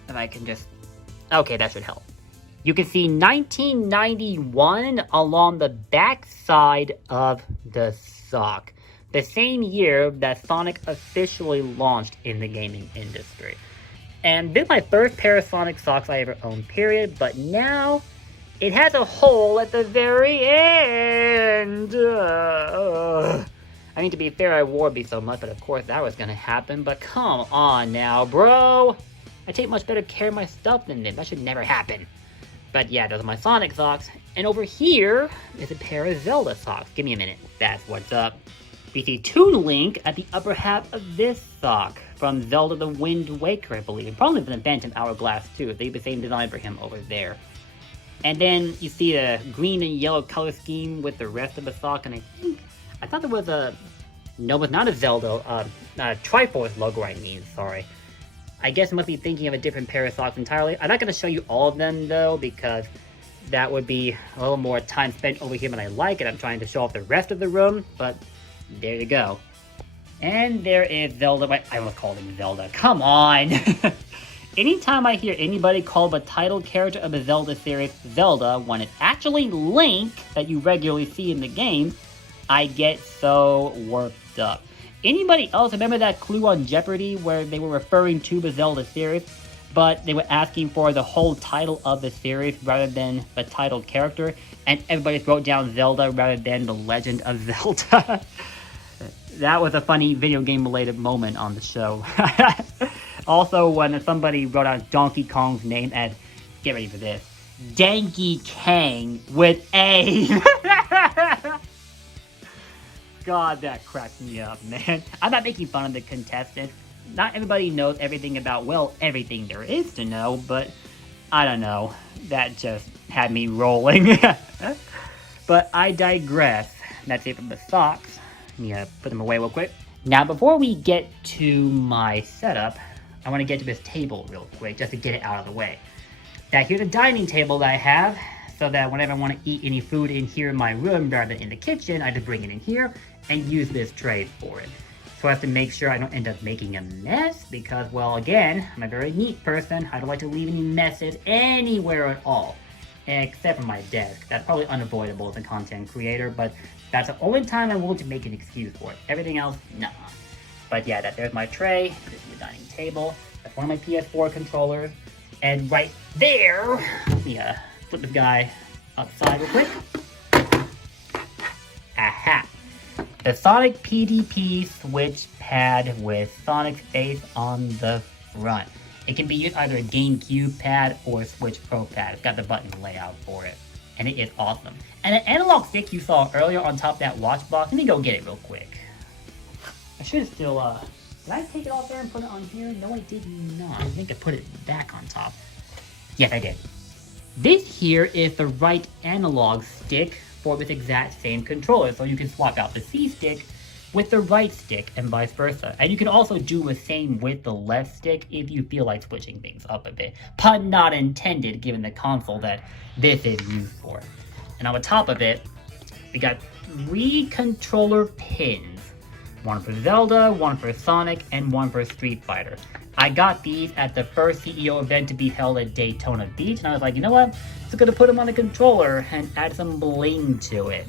if I can just... Okay, that should help. You can see 1991 along the back side of the sock. The same year that Sonic officially launched in the gaming industry. And this is my first pair of Sonic socks I ever owned, period, but now... it has a hole at the very end. I mean, to be fair, I wore these so much, but of course that was gonna happen. But come on now, bro. I take much better care of my stuff than this. That should never happen. But yeah, those are my Sonic socks. And over here is a pair of Zelda socks. Give me a minute. That's what's up. We see Toon Link at the upper half of this sock from Zelda the Wind Waker, I believe. Probably from the Phantom Hourglass too. They have the same design for him over there. And then you see the green and yellow color scheme with the rest of the sock, and I thought there was a, no, it's not a Zelda, Triforce logo, I mean, sorry. I guess I must be thinking of a different pair of socks entirely. I'm not going to show you all of them, though, because that would be a little more time spent over here than I like, and I'm trying to show off the rest of the room, but there you go. And there is Zelda, I almost called him Zelda, come on! Anytime I hear anybody call the title character of the Zelda series Zelda, when it's actually Link that you regularly see in the game, I get so worked up. Anybody else remember that clue on Jeopardy where they were referring to the Zelda series, but they were asking for the whole title of the series rather than the title character, and everybody wrote down Zelda rather than The Legend of Zelda? That was a funny video game related moment on the show. Also, when somebody wrote out Donkey Kong's name as, get ready for this, Danky Kang with A. God, that cracked me up, man. I'm not making fun of the contestants. Not everybody knows everything about, well, everything there is to know, but I don't know. That just had me rolling. But I digress. That's it from the socks. Let me put them away real quick. Now, before we get to my setup, I want to get to this table real quick, just to get it out of the way. Now, here's a dining table that I have, so that whenever I want to eat any food in here in my room rather than in the kitchen, I just bring it in here and use this tray for it. So I have to make sure I don't end up making a mess, because, well, again, I'm a very neat person. I don't like to leave any messes anywhere at all, except for my desk. That's probably unavoidable as a content creator, but that's the only time I'm willing to make an excuse for it. Everything else, nah. But yeah, there's my tray, there's my dining table, that's one of my PS4 controllers, and right there, let me flip the guy outside real quick. Aha! The Sonic PDP switch pad with Sonic's face on the front. It can be used either a GameCube pad or a Switch Pro pad. It's got the button layout for it, and it is awesome. And an analog stick you saw earlier on top of that watch box, let me go get it real quick. I should have still, did I take it off there and put it on here? No, I did not. I think I put it back on top. Yes, I did. This here is the right analog stick for this exact same controller, so you can swap out the C stick with the right stick and vice versa. And you can also do the same with the left stick if you feel like switching things up a bit. Pun not intended, given the console that this is used for. And on the top of it, we got 3 controller pins One for Zelda, one for Sonic, and one for Street Fighter. I got these at the first CEO event to be held at Daytona Beach, and I was like, you know what? Just gonna put them on a controller and add some bling to it.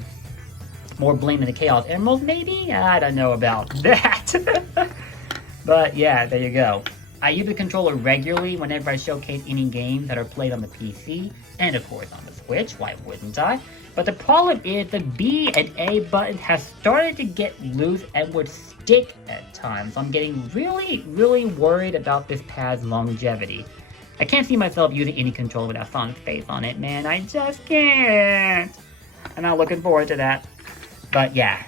More bling than the Chaos Emeralds, maybe? I don't know about that. But yeah, there you go. I use the controller regularly whenever I showcase any games that are played on the PC, and of course on the Switch, why wouldn't I? But the problem is the B and A button has started to get loose and would stick at times. So I'm getting really worried about this pad's longevity. I can't see myself using any controller without Sonic's face on it, man. I just can't. I'm not looking forward to that. But yeah,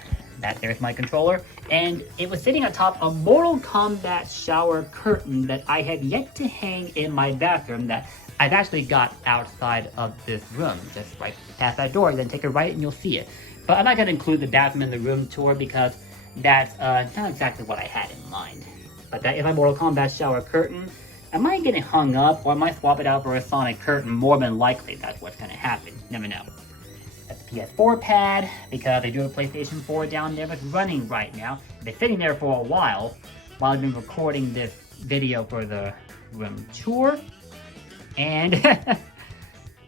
there's my controller. And it was sitting atop a Mortal Kombat shower curtain that I have yet to hang in my bathroom that I've actually got outside of this room. Just right past that door, then take a right and you'll see it. But I'm not going to include the bathroom in the room tour because that's not exactly what I had in mind. But that is my Mortal Kombat shower curtain. I might get it hung up or I might swap it out for a Sonic curtain. More than likely that's what's going to happen. Never know. That's the PS4 pad because I do have a PlayStation 4 down there that's running right now. It's been sitting there for a while I've been recording this video for the room tour. And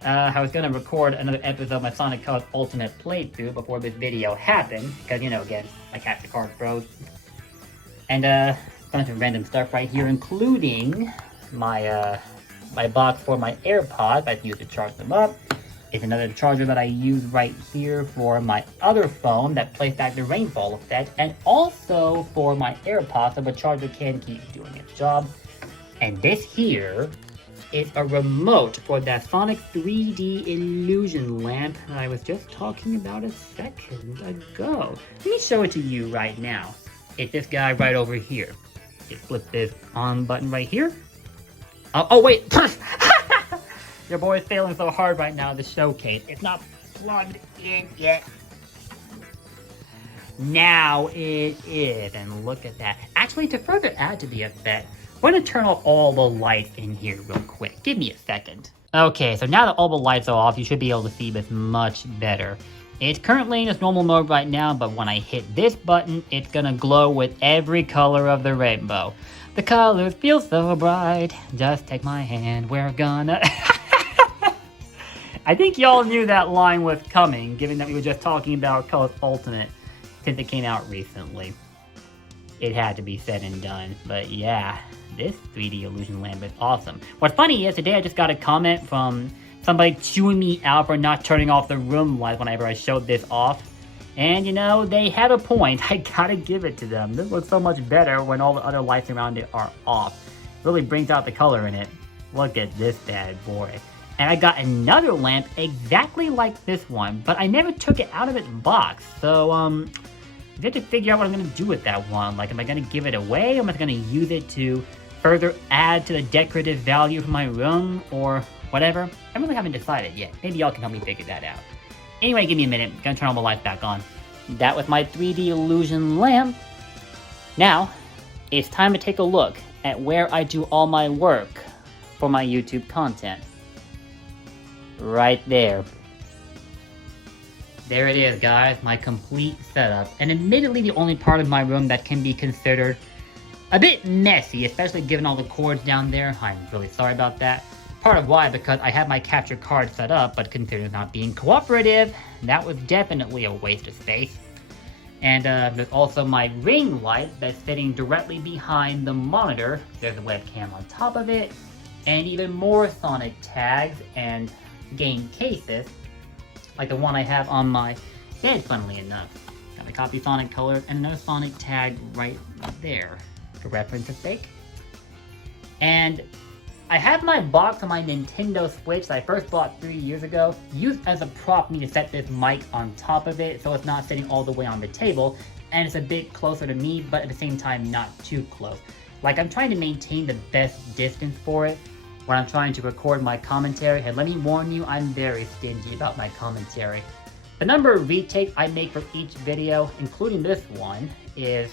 I was going to record another episode of my Sonic Colors Ultimate playthrough before this video happened. Because, you know, again, my capture card froze. And a bunch of random stuff right here, including my my box for my AirPods. I use to charge them up. It's another charger that I use right here for my other phone that plays back the rainfall effect. And also for my AirPods so the charger can keep doing its job. And this here is a remote for that Sonic 3D illusion lamp that I was just talking about a second ago. Let me show it to you right now. It's this guy right over here. Just flip this on button right here. Oh wait! Your boy is failing so hard right now to showcase. It's not plugged in yet. Now it is, and look at that. Actually, to further add to the effect, we're going to turn off all the lights in here real quick. Give me a second. Okay, so now that all the lights are off, you should be able to see this much better. It's currently in its normal mode right now, but when I hit this button, it's going to glow with every color of the rainbow. The colors feel so bright. Just take my hand, we're gonna... I think y'all knew that line was coming, given that we were just talking about Colors Ultimate since it came out recently. It had to be said and done, but yeah, this 3D illusion lamp is awesome. What's funny is today I just got a comment from somebody chewing me out for not turning off the room light whenever I showed this off. And you know, they had a point. I gotta give it to them. This looks so much better when all the other lights around it are off. Really brings out the color in it. Look at this bad boy. And I got another lamp exactly like this one, but I never took it out of its box. So, I have to figure out what I'm going to do with that one. Like, am I going to give it away? Or am I going to use it to further add to the decorative value for my room? Or whatever? I really haven't decided yet. Maybe y'all can help me figure that out. Anyway, give me a minute. I'm going to turn all the lights back on. That was my 3D illusion lamp. Now, it's time to take a look at where I do all my work for my YouTube content. Right there. There it is, guys, my complete setup. And admittedly the only part of my room that can be considered a bit messy, especially given all the cords down there. I'm really sorry about that. Part of why, because I have my capture card set up, but considering not being cooperative, that was definitely a waste of space. And there's also my ring light that's sitting directly behind the monitor. There's a webcam on top of it, and even more Sonic tags and game cases, like the one I have on my bed, funnily enough. Got a copy Sonic Colors and another Sonic tag right there, for reference's sake. And I have my box on my Nintendo Switch that I first bought 3 years ago, used as a prop for me to set this mic on top of it so it's not sitting all the way on the table, and it's a bit closer to me, but at the same time not too close. Like, I'm trying to maintain the best distance for it when I'm trying to record my commentary, and let me warn you, I'm very stingy about my commentary. The number of retakes I make for each video, including this one, is,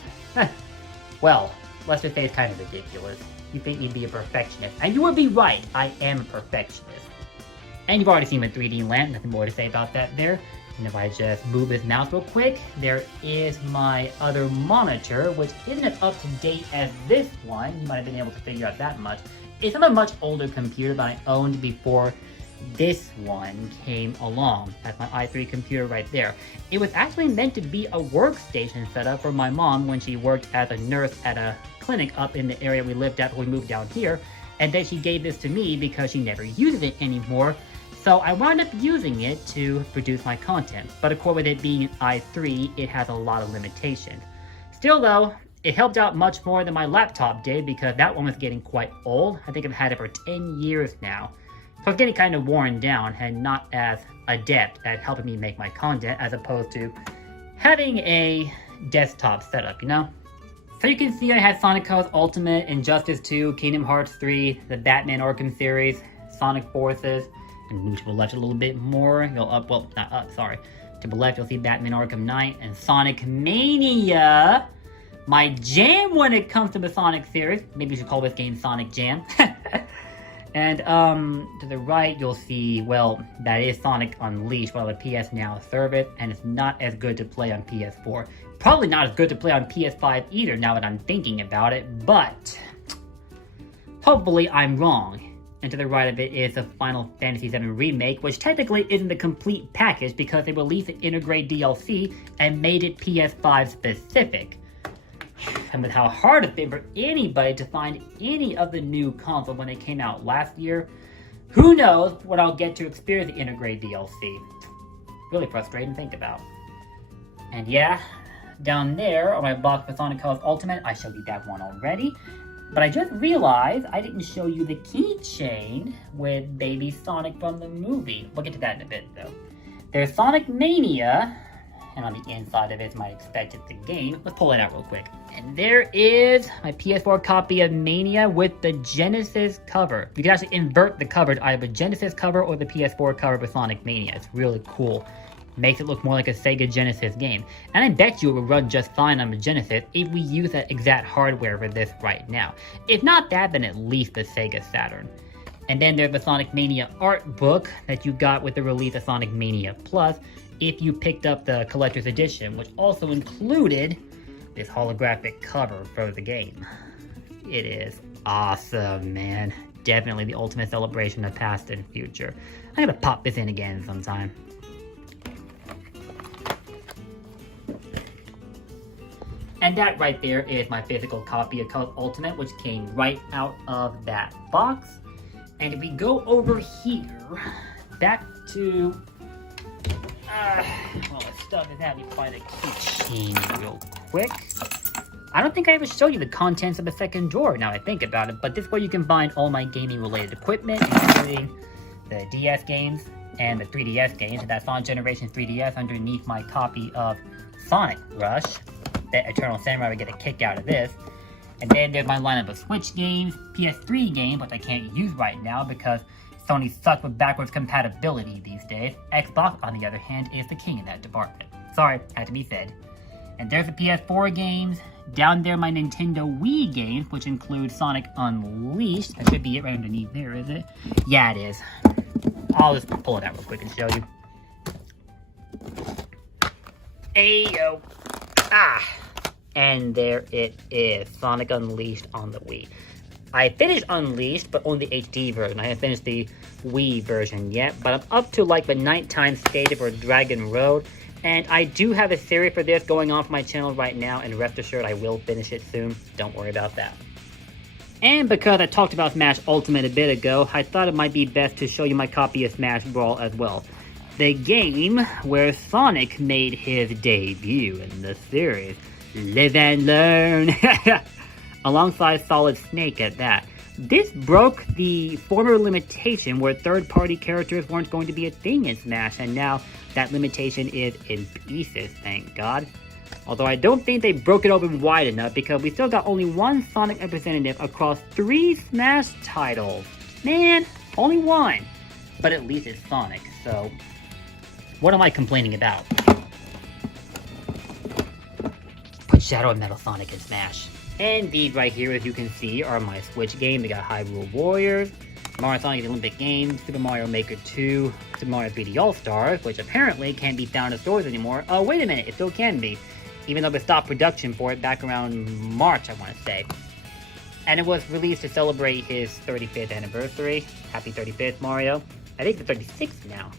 well, let's just say it's kind of ridiculous. You think you'd be a perfectionist, and you would be right, I am a perfectionist. And you've already seen my 3D lamp, nothing more to say about that there. And if I just move this mouse real quick, there is my other monitor, which isn't as up to date as this one. You might have been able to figure out that much. It's on a much older computer that I owned before this one came along. That's my i3 computer right there. It was actually meant to be a workstation setup for my mom when she worked as a nurse at a clinic up in the area we lived at when we moved down here. And then she gave this to me because she never uses it anymore. So I wound up using it to produce my content. But of course, with it being an i3, it has a lot of limitations. Still though, it helped out much more than my laptop did because that one was getting quite old. I think I've had it for 10 years now. So it's getting kind of worn down and not as adept at helping me make my content as opposed to having a desktop setup, you know? So you can see I had Sonic Colors Ultimate, Injustice 2, Kingdom Hearts 3, the Batman Arkham series, Sonic Forces, and move to the left a little bit more, you'll to the left you'll see Batman Arkham Knight and Sonic Mania, my jam when it comes to the Sonic series. Maybe you should call this game Sonic Jam. And to the right you'll see, well, that is Sonic Unleashed on the PS Now service, and it's not as good to play on PS4. Probably not as good to play on PS5 either now that I'm thinking about it, but hopefully I'm wrong. And to the right of it is the Final Fantasy VII Remake, which technically isn't the complete package because they released the Intergrade DLC and made it PS5 specific. And with how hard it's been for anybody to find any of the new consoles when they came out last year, who knows when I'll get to experience the Intergrade DLC. Really frustrating to think about. And yeah, down there on my box for Sonic Colors Ultimate, I showed you that one already. But I just realized I didn't show you the keychain with Baby Sonic from the movie. We'll get to that in a bit, though. There's Sonic Mania, and on the inside of it is my expected the game. Let's pull it out real quick. And there is my PS4 copy of Mania with the Genesis cover. You can actually invert the cover to either the Genesis cover or the PS4 cover for Sonic Mania. It's really cool. Makes it look more like a Sega Genesis game. And I bet you it would run just fine on the Genesis if we use that exact hardware for this right now. If not that, then at least the Sega Saturn. And then there's the Sonic Mania art book that you got with the release of Sonic Mania Plus if you picked up the collector's edition, which also included this holographic cover for the game. It is awesome, man. Definitely the ultimate celebration of past and future. I'm gonna pop this in again sometime. And that right there is my physical copy of Colors Ultimate, which came right out of that box. And if we go over here, back to... well, let's start with that. We find a keychain real quick. I don't think I ever showed you the contents of the second drawer now I think about it, but this is where you can find all my gaming-related equipment, including the DS games and the 3DS games. And that's Sonic Generations 3DS underneath my copy of Sonic Rush. That Eternal Samurai would get a kick out of this. And then there's my lineup of Switch games, PS3 games, which I can't use right now because Sony sucks with backwards compatibility these days. Xbox, on the other hand, is the king in that department. Sorry, had to be said. And there's the PS4 games. Down there, my Nintendo Wii games, which include Sonic Unleashed. That should be it right underneath there, is it? Yeah, it is. I'll just pull it out real quick and show you. Ayo. Ah! And there it is, Sonic Unleashed on the Wii. I finished Unleashed, but only the HD version. I haven't finished the Wii version yet, but I'm up to like the nighttime stage for Dragon Road. And I do have a series for this going on for my channel right now, and rest assured I will finish it soon. Don't worry about that. And because I talked about Smash Ultimate a bit ago, I thought it might be best to show you my copy of Smash Brawl as well. The game where Sonic made his debut in the series. Live and learn! Alongside Solid Snake at that. This broke the former limitation where third-party characters weren't going to be a thing in Smash, and now that limitation is in pieces, thank God. Although I don't think they broke it open wide enough because we still got only one Sonic representative across 3 Smash titles. Man, only one! But at least it's Sonic, so what am I complaining about? Put Shadow and Metal Sonic in Smash. And these right here, as you can see, are my Switch games. They got Hyrule Warriors, Mario Sonic the Olympic Games, Super Mario Maker 2, Super Mario 3D All-Stars, which apparently can't be found in stores anymore. Oh, wait a minute, it still can be. Even though they stopped production for it back around March, I want to say. And it was released to celebrate his 35th anniversary. Happy 35th, Mario. I think the 36th now.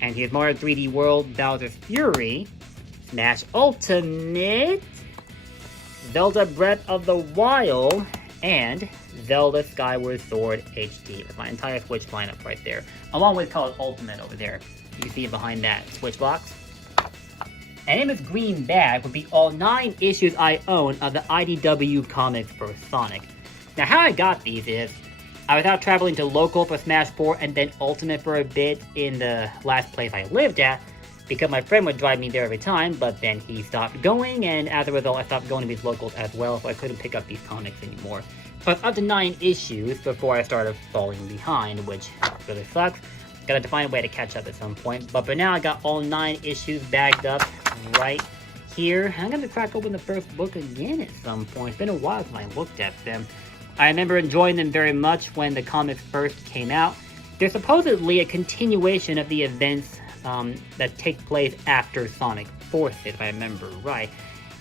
And here's Mario 3D World, Bowser's Fury, Smash Ultimate, Zelda Breath of the Wild, and Zelda Skyward Sword HD. That's my entire Switch lineup right there. Along with Call of Ultimate over there. You can see it behind that Switch box. And in this green bag would be all 9 issues I own of the IDW comics for Sonic. Now how I got these is, I was out traveling to local for Smash 4 and then Ultimate for a bit in the last place I lived at, because my friend would drive me there every time, but then he stopped going, and as a result I stopped going to these locals as well, so I couldn't pick up these comics anymore. But up to 9 issues before I started falling behind, which really sucks. Gotta find a way to catch up at some point, but for now I got all 9 issues bagged up right here. I'm gonna crack open the first book again at some point. It's been a while since I looked at them. I remember enjoying them very much when the comics first came out. They're supposedly a continuation of the events that take place after Sonic Forces, if I remember right.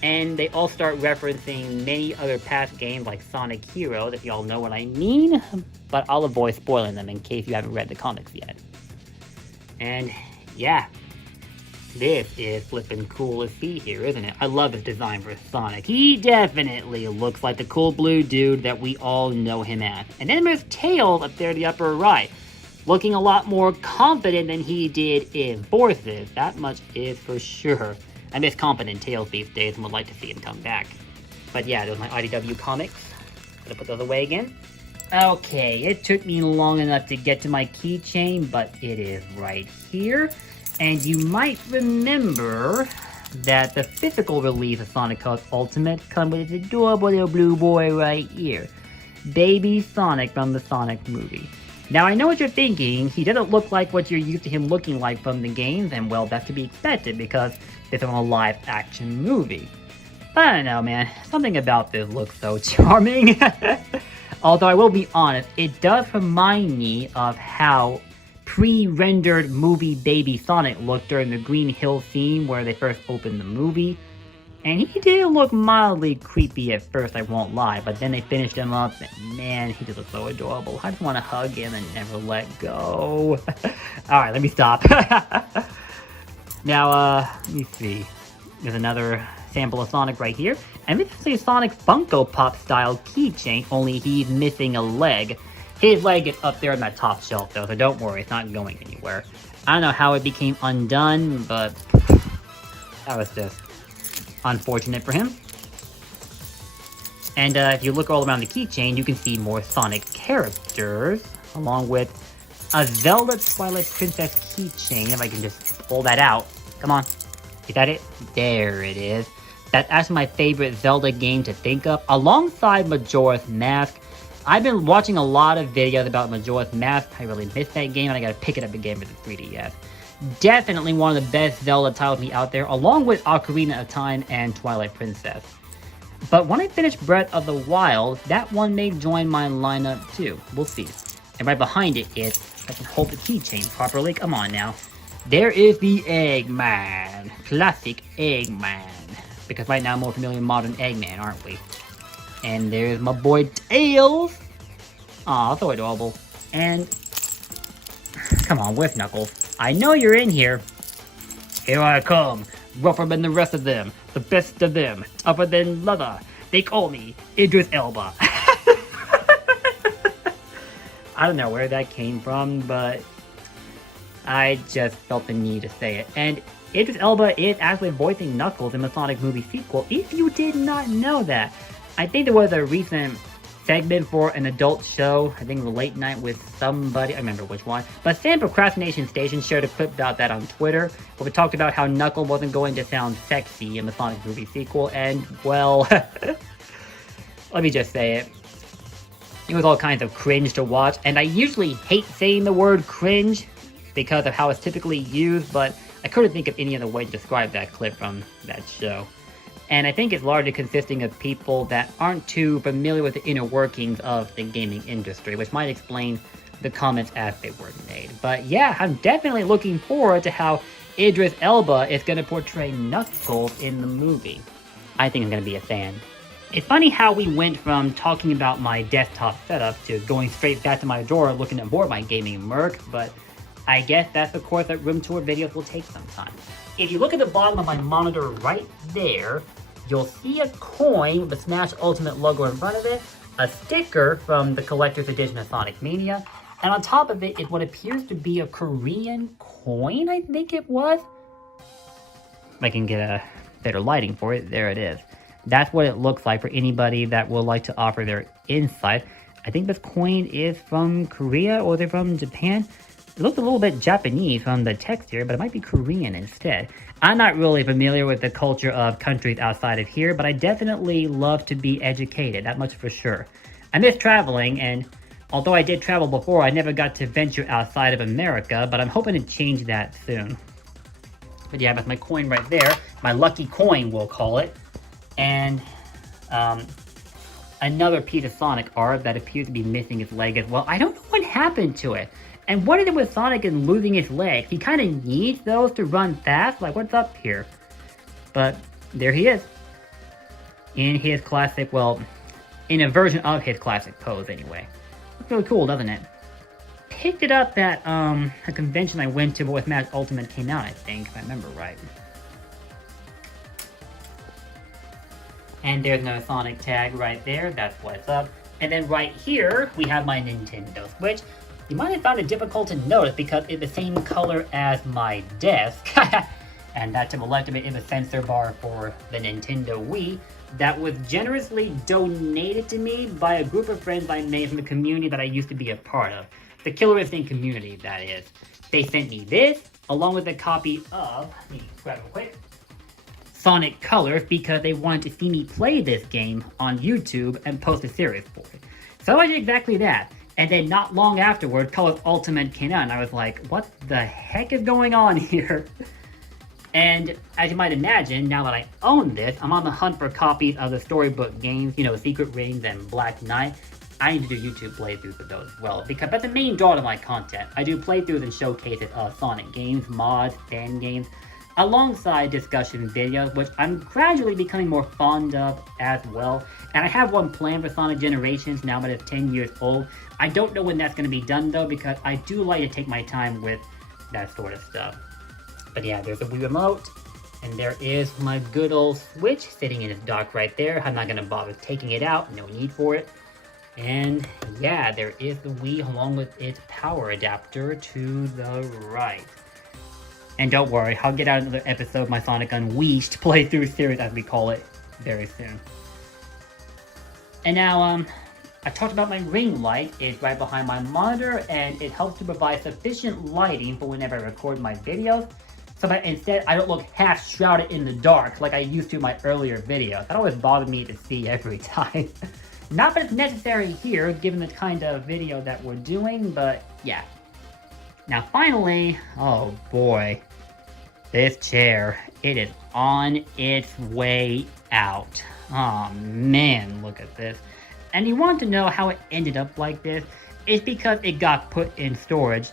And they all start referencing many other past games like Sonic Heroes, if y'all know what I mean. But I'll avoid spoiling them in case you haven't read the comics yet. And yeah, this is flippin' cool to see here, isn't it? I love his design for Sonic. He definitely looks like the cool blue dude that we all know him as. And then there's Tails up there in the upper right, looking a lot more confident than he did in Forces. That much is for sure. I miss confident Tails these days and would like to see him come back. But yeah, those are my IDW comics. Gonna put those away again. Okay, it took me long enough to get to my keychain, but it is right here. And you might remember that the physical release of Sonic Colors Ultimate comes with this adorable little blue boy right here. Baby Sonic from the Sonic movie. Now I know what you're thinking, he doesn't look like what you're used to him looking like from the games, and well, that's to be expected because it's from a live action movie. But I don't know, man, something about this looks so charming. Although I will be honest, it does remind me of how pre-rendered movie Baby Sonic looked during the Green Hill scene where they first opened the movie. And he did look mildly creepy at first, I won't lie, but then they finished him up, and man, he just looks so adorable. I just want to hug him and never let go. Alright, let me stop. Now, let me see. There's another sample of Sonic right here. And this is a Sonic Funko Pop style keychain, only he's missing a leg. His leg is up there on that top shelf though, so don't worry, it's not going anywhere. I don't know how it became undone, but that was just unfortunate for him. And if you look all around the keychain, you can see more Sonic characters, along with a Zelda Twilight Princess keychain, if I can just pull that out. Come on. Is that it? There it is. That's actually my favorite Zelda game to think of, alongside Majora's Mask. I've been watching a lot of videos about Majora's Mask. I really missed that game, and I gotta pick it up again for the 3DS. Definitely one of the best Zelda titles out there, along with Ocarina of Time and Twilight Princess. But when I finish Breath of the Wild, that one may join my lineup too. We'll see. And right behind it is, if I can hold the keychain properly, come on now. There is the Eggman. Classic Eggman. Because right now I'm more familiar with modern Eggman, aren't we? And there's my boy Tails. Aw, so adorable. And come on, where's Knuckles? I know you're in here. Here I come, rougher than the rest of them, the best of them, tougher than leather. They call me Idris Elba. I don't know where that came from, but I just felt the need to say it. And Idris Elba is actually voicing Knuckles in the Sonic movie sequel, if you did not know that. I think there was a recent segment for an adult show, I think the Late Night with somebody, I remember which one, but Sam Procrastination Station shared a clip about that on Twitter, where we talked about how Knuckles wasn't going to sound sexy in the Sonic movie sequel, and, well, let me just say it. It was all kinds of cringe to watch, and I usually hate saying the word cringe because of how it's typically used, but I couldn't think of any other way to describe that clip from that show. And I think it's largely consisting of people that aren't too familiar with the inner workings of the gaming industry, which might explain the comments as they were made. But yeah, I'm definitely looking forward to how Idris Elba is going to portray Knuckles in the movie. I think I'm going to be a fan. It's funny how we went from talking about my desktop setup to going straight back to my drawer looking at more of my gaming merc, but I guess that's the course that room tour videos will take some time. If you look at the bottom of my monitor right there, you'll see a coin with the Smash Ultimate logo in front of it, a sticker from the collector's edition of Sonic Mania, and on top of it is what appears to be a Korean coin, I think it was. If I can get a better lighting for it, there it is. That's what it looks like for anybody that would like to offer their insight. I think this coin is from Korea, or they're from Japan. It looks a little bit Japanese from the text here, but it might be Korean instead. I'm not really familiar with the culture of countries outside of here, but I definitely love to be educated, that much for sure. I miss traveling, and although I did travel before, I never got to venture outside of America, but I'm hoping to change that soon. But yeah, that's my coin right there. My lucky coin, we'll call it. And another piece of Sonic art that appears to be missing its leg as well. I don't know what happened to it. And what is it with Sonic and losing his legs? He kind of needs those to run fast. Like, what's up here? But there he is. In his classic, well, in a version of his classic pose anyway. Looks really cool, doesn't it? Picked it up at a convention I went to before Smash Ultimate came out, I think, if I remember right. And there's no Sonic tag right there, that's what's up. And then right here, we have my Nintendo Switch. You might have found it difficult to notice because it's the same color as my desk. And that to the left of it is a sensor bar for the Nintendo Wii that was generously donated to me by a group of friends I made from the community that I used to be a part of. The Killer Instinct community, that is. They sent me this, along with a copy of, let me grab it quick, Sonic Colors, because they wanted to see me play this game on YouTube and post a series for it. So I did exactly that. And then not long afterward, Colors Ultimate came out, and I was like, what the heck is going on here? And as you might imagine, now that I own this, I'm on the hunt for copies of the storybook games, you know, Secret Rings and Black Knight. I need to do YouTube playthroughs of those as well, because that's the main draw to my content. I do playthroughs and showcases of Sonic games, mods, fan games, alongside discussion videos, which I'm gradually becoming more fond of as well. And I have one planned for Sonic Generations now that it's 10 years old. I don't know when that's going to be done though, because I do like to take my time with that sort of stuff. But yeah, there's a Wii Remote, and there is my good old Switch sitting in its dock right there. I'm not going to bother taking it out, no need for it. And yeah, there is the Wii along with its power adapter to the right. And don't worry, I'll get out another episode of my Sonic Unleashed playthrough series, as we call it, very soon. And now, I talked about my ring light. It's right behind my monitor, and it helps to provide sufficient lighting for whenever I record my videos, so that instead I don't look half shrouded in the dark like I used to in my earlier videos. That always bothered me to see every time. Not that it's necessary here, given the kind of video that we're doing, but yeah. Now finally, oh boy, this chair, it is on its way out. Oh man, look at this. And you want to know how it ended up like this? It's because it got put in storage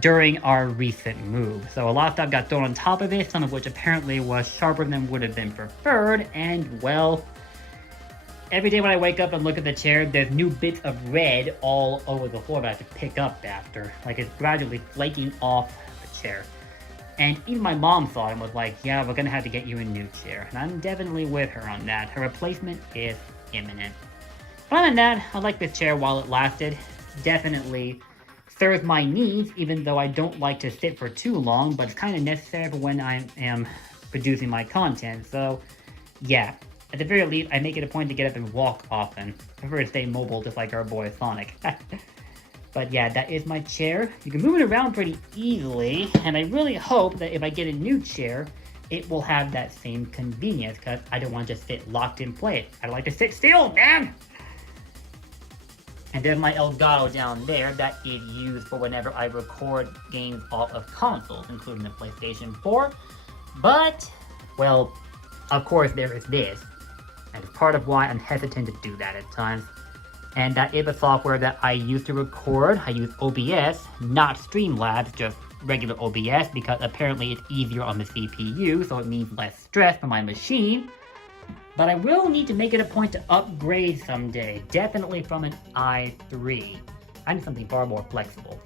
during our recent move. So a lot of stuff got thrown on top of it, some of which apparently was sharper than would have been preferred, and well, every day when I wake up and look at the chair, there's new bits of red all over the floor that I have to pick up after. Like, it's gradually flaking off the chair. And even my mom saw it and was like, yeah, we're gonna have to get you a new chair. And I'm definitely with her on that. Her replacement is imminent. But other than that, I like this chair while it lasted. Definitely serves my needs, even though I don't like to sit for too long, but it's kind of necessary for when I am producing my content. So, yeah. At the very least, I make it a point to get up and walk often. I prefer to stay mobile, just like our boy Sonic. But yeah, that is my chair. You can move it around pretty easily, and I really hope that if I get a new chair, it will have that same convenience, because I don't want to just sit locked in place. I like to sit still, man! And then my Elgato down there, that is used for whenever I record games off of consoles, including the PlayStation 4. But, well, of course, there is this, and it's part of why I'm hesitant to do that at times. And that is a software that I use to record. I use OBS, not Streamlabs, just regular OBS, because apparently it's easier on the CPU, so it means less stress for my machine. But I will need to make it a point to upgrade someday, definitely from an i3. I need something far more flexible.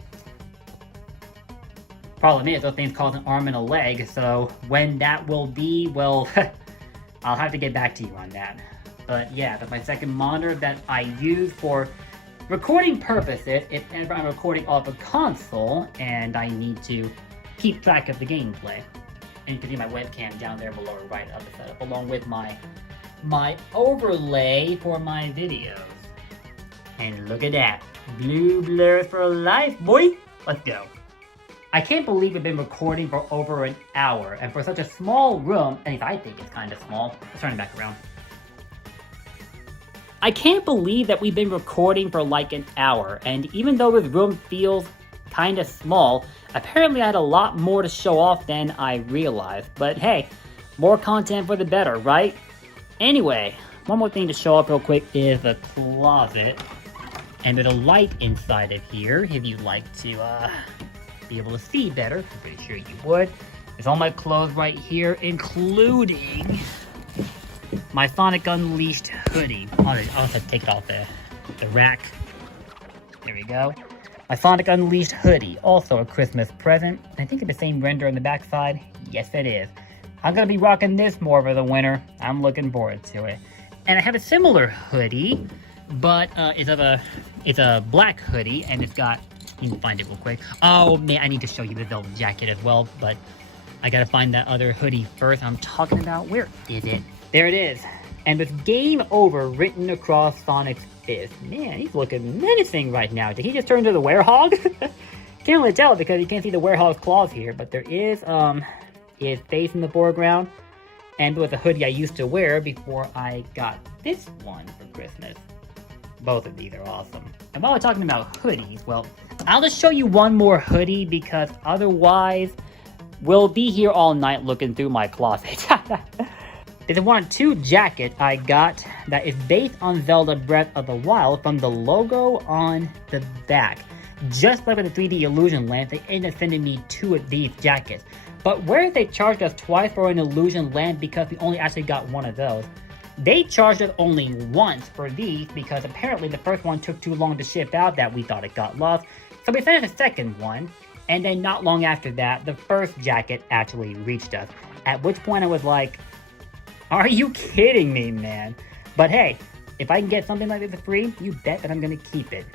Problem is, those things cost an arm and a leg, so when that will be, well, I'll have to get back to you on that. But yeah, that's my second monitor that I use for recording purposes if ever I'm recording off a console and I need to keep track of the gameplay. And you can see my webcam down there below right of the setup, along with my overlay for my videos. And look at that, blue blur for life, boy! Let's go. I can't believe we've been recording for over an hour, and for such a small room, at least I think it's kind of small. Let's turn it back around. I can't believe that we've been recording for like an hour, and even though this room feels kind of small, apparently I had a lot more to show off than I realized. But hey, more content for the better, right? Anyway, one more thing to show off real quick is the closet. And there's a light inside of here if you'd like to be able to see better. I'm pretty sure you would. There's all my clothes right here, including my Sonic Unleashed hoodie. I'll just have to take it off the rack. There we go. My Sonic Unleashed hoodie, also a Christmas present. I think it's the same render on the backside. Yes, it is. I'm gonna be rocking this more over the winter. I'm looking forward to it. And I have a similar hoodie, but it's a black hoodie, and it's got, you can find it real quick. Oh man, I need to show you the velvet jacket as well, but I gotta find that other hoodie first. I'm talking about, where is it? There it is. And with Game Over written across Sonic's fist. Man, he's looking menacing right now. Did he just turn into the werehog? Can't really tell because you can't see the werehog's claws here, but there is his face in the foreground. And with the hoodie I used to wear before I got this one for Christmas. Both of these are awesome. And while we're talking about hoodies, well, I'll just show you one more hoodie because otherwise we'll be here all night looking through my closet. There's one of two jacket I got that is based on Zelda Breath of the Wild from the logo on the back. Just like with the 3D Illusion lamp, they ended up sending me two of these jackets. But where they charged us twice for an Illusion lamp because we only actually got one of those, they charged us only once for these because apparently the first one took too long to ship out that we thought it got lost. So we sent us a second one, and then not long after that, the first jacket actually reached us. At which point I was like, are you kidding me, man? But hey, if I can get something like this for free, you bet that I'm gonna keep it.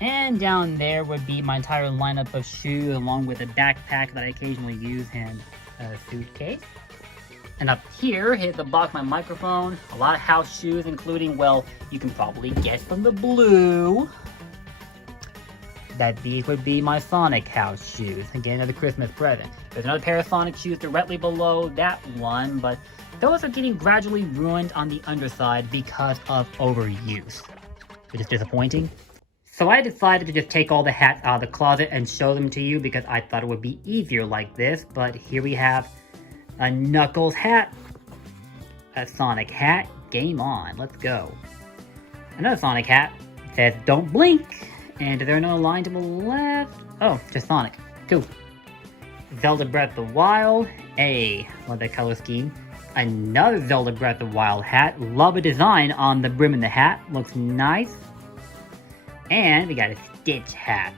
And down there would be my entire lineup of shoes along with a backpack that I occasionally use and a suitcase. And up here, here's the box of my microphone, a lot of house shoes including, well, you can probably guess from the blue that these would be my Sonic house shoes. Again, another Christmas present. There's another pair of Sonic shoes directly below that one, but those are getting gradually ruined on the underside because of overuse, which is disappointing. So I decided to just take all the hats out of the closet and show them to you because I thought it would be easier like this. But here we have a Knuckles hat, a Sonic hat, game on, let's go. Another Sonic hat, it says don't blink, and is there another line to the left? Oh, just Sonic, cool. Zelda Breath of the Wild, love that color scheme. Another Zelda Breath of the Wild hat, love a design on the brim of the hat, looks nice. And we got a Stitch hat.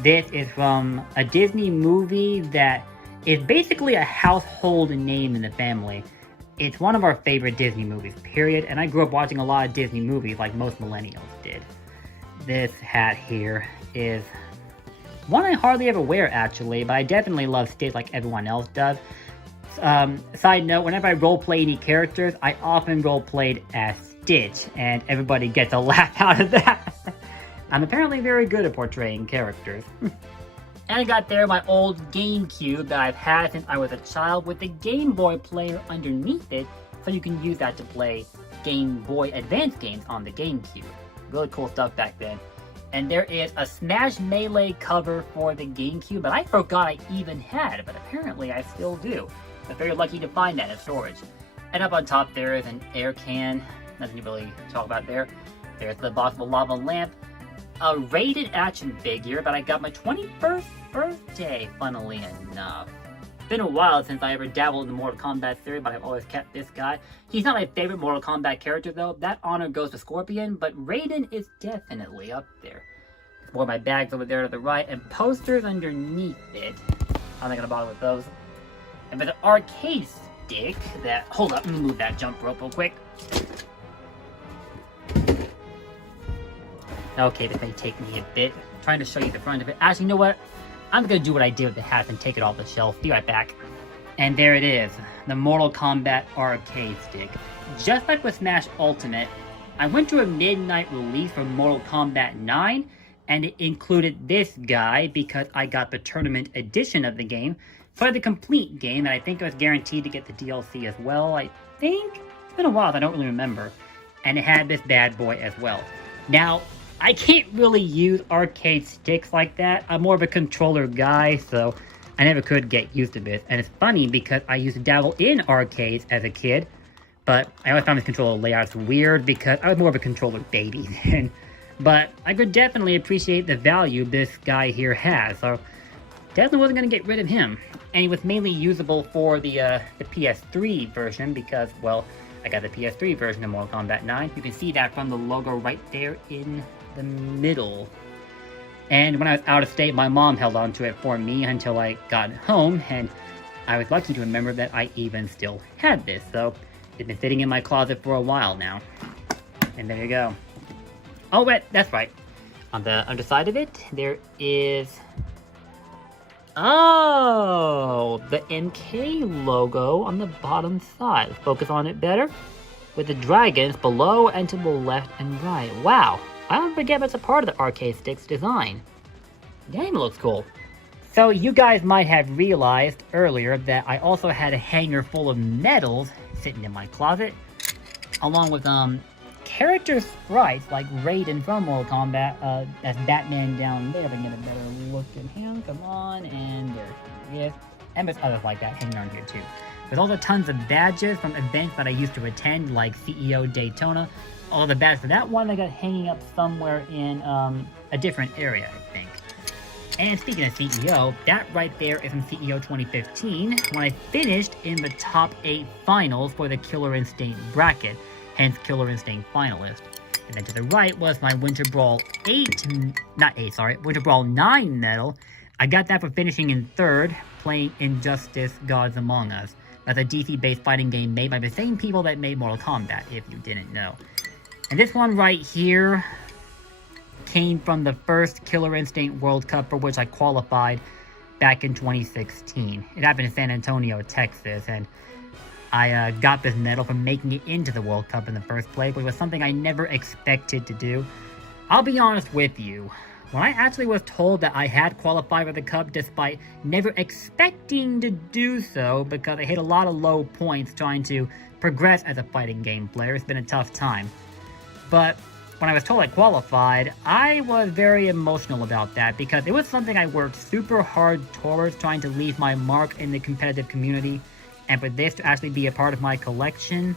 This is from a Disney movie that is basically a household name in the family. It's one of our favorite Disney movies, period, and I grew up watching a lot of Disney movies like most millennials did. This hat here is one I hardly ever wear actually, but I definitely love Stitch like everyone else does. Side note, whenever I roleplay any characters, I often roleplayed as Stitch, and everybody gets a laugh out of that. I'm apparently very good at portraying characters. And I got there my old GameCube that I've had since I was a child with the Game Boy player underneath it, so you can use that to play Game Boy Advance games on the GameCube. Really cool stuff back then. And there is a Smash Melee cover for the GameCube that I forgot I even had, but apparently I still do. I was very lucky to find that in storage. And up on top there is an air can. Nothing to really talk about there. There's the box of a lava lamp. A rated action figure that I got my 21st birthday, funnily enough. It's been a while since I ever dabbled in the Mortal Kombat series, but I've always kept this guy. He's not my favorite Mortal Kombat character though. That honor goes to Scorpion, but Raiden is definitely up there. More of my bags over there to the right, and posters underneath it. I'm not gonna bother with those. And with an arcade stick that... Hold up, let me move that jump rope real quick. Okay, this may take me a bit. I'm trying to show you the front of it. Actually, you know what? I'm gonna do what I did with the hat and take it off the shelf. Be right back. And there it is, the Mortal Kombat arcade stick. Just like with Smash Ultimate, I went to a midnight release for Mortal Kombat 9, and it included this guy because I got the tournament edition of the game for the complete game, and I think I was guaranteed to get the DLC as well. I think it's been a while, I don't really remember. And it had this bad boy as well. Now, I can't really use arcade sticks like that. I'm more of a controller guy, so I never could get used to this. And it's funny because I used to dabble in arcades as a kid, but I always found this controller layouts weird because I was more of a controller baby then. But I could definitely appreciate the value this guy here has, so definitely wasn't going to get rid of him. And he was mainly usable for the PS3 version because, well, I got the PS3 version of Mortal Kombat 9. You can see that from the logo right there in the middle. And when I was out of state, my mom held on to it for me until I got home, and I was lucky to remember that I even still had this, so it's been sitting in my closet for a while now. And there you go. Oh, wait, that's right. On the underside of it, there is... Oh, the MK logo on the bottom side. Focus on it better. With the dragons below and to the left and right. Wow, I don't forget that's a part of the arcade stick's design. Damn, it looks cool. So you guys might have realized earlier that I also had a hanger full of medals sitting in my closet, along with character sprites like Raiden from Mortal Kombat. That's Batman down there. If I can get a better look at him, come on, and there he is. And there's others like that hanging around here too. There's also tons of badges from events that I used to attend, like CEO Daytona. All the badges for that one I got hanging up somewhere in a different area, I think. And speaking of CEO, that right there is from CEO 2015, when I finished in the top 8 finals for the Killer Instinct bracket, hence Killer Instinct finalist. And then to the right was my Winter Brawl Winter Brawl 9 medal. I got that for finishing in 3rd, playing Injustice Gods Among Us. That's a DC-based fighting game made by the same people that made Mortal Kombat, if you didn't know. And this one right here came from the first Killer Instinct World Cup, for which I qualified back in 2016. It happened in San Antonio, Texas, and I got this medal for making it into the World Cup in the first place, which was something I never expected to do. I'll be honest with you, when I actually was told that I had qualified for the Cup despite never expecting to do so because I hit a lot of low points trying to progress as a fighting game player, it's been a tough time. But when I was told I qualified, I was very emotional about that because it was something I worked super hard towards, trying to leave my mark in the competitive community. And for this to actually be a part of my collection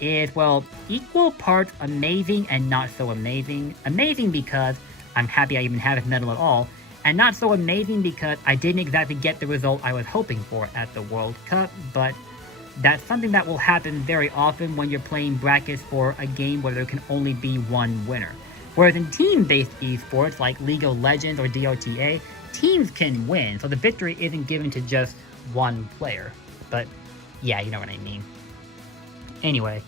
is, well, equal parts amazing and not so amazing. Amazing because I'm happy I even have this medal at all, and not so amazing because I didn't exactly get the result I was hoping for at the World Cup, but that's something that will happen very often when you're playing brackets for a game where there can only be one winner. Whereas in team-based esports like League of Legends or DOTA, teams can win, so the victory isn't given to just one player. But yeah, you know what I mean. Anyway,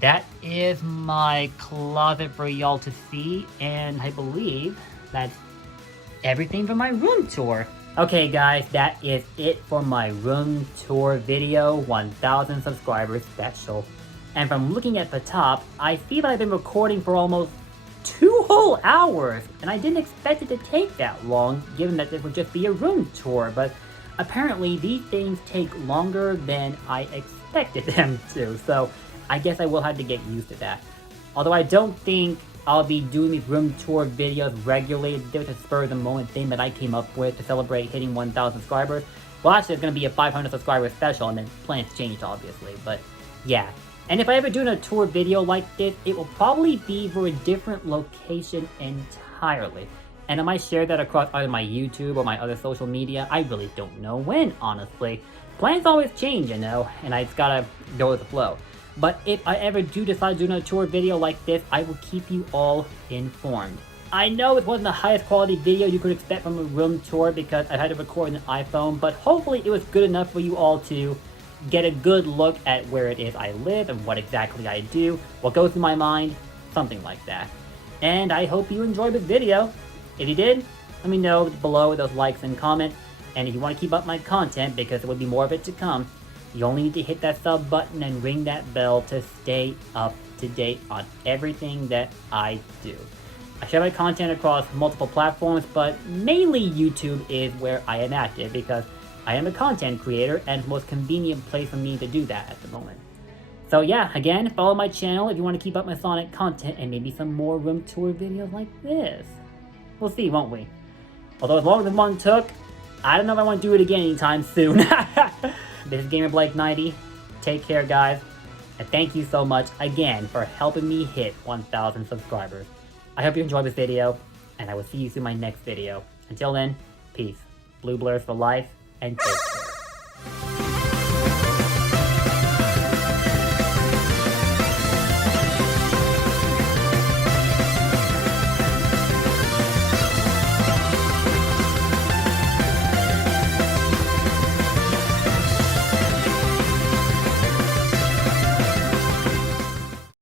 that is my closet for y'all to see, and I believe that's everything for my room tour. Okay guys, that is it for my room tour video, 1000 subscribers special. And from looking at the top, I see that I've been recording for almost 2 whole hours, and I didn't expect it to take that long, given that this would just be a room tour, but apparently these things take longer than I expected them to, so I guess I will have to get used to that. Although I don't think I'll be doing these room tour videos regularly. It's a spur of the moment thing that I came up with to celebrate hitting 1,000 subscribers. Well, actually, it's going to be a 500 subscriber special, and then plans changed, obviously. But yeah. And if I ever do a tour video like this, it will probably be for a different location entirely. And I might share that across either my YouTube or my other social media. I really don't know when, honestly. Plans always change, you know, and I just gotta go with the flow. But if I ever do decide to do a tour video like this, I will keep you all informed. I know it wasn't the highest quality video you could expect from a room tour because I had to record an iPhone, but hopefully it was good enough for you all to get a good look at where it is I live and what exactly I do, what goes through my mind, something like that. And I hope you enjoyed this video. If you did, let me know below with those likes and comments. And if you want to keep up my content, because there will be more of it to come, you only need to hit that sub button and ring that bell to stay up to date on everything that I do. I share my content across multiple platforms, but mainly YouTube is where I am active because I am a content creator and it's the most convenient place for me to do that at the moment. So yeah, again, follow my channel if you want to keep up my Sonic content and maybe some more room tour videos like this. We'll see, won't we? Although as long as one took, I don't know if I want to do it again anytime soon. This is GamerBlake90. Take care, guys. And thank you so much again for helping me hit 1,000 subscribers. I hope you enjoyed this video, and I will see you soon in my next video. Until then, peace. Blue Blurs for life, and take care.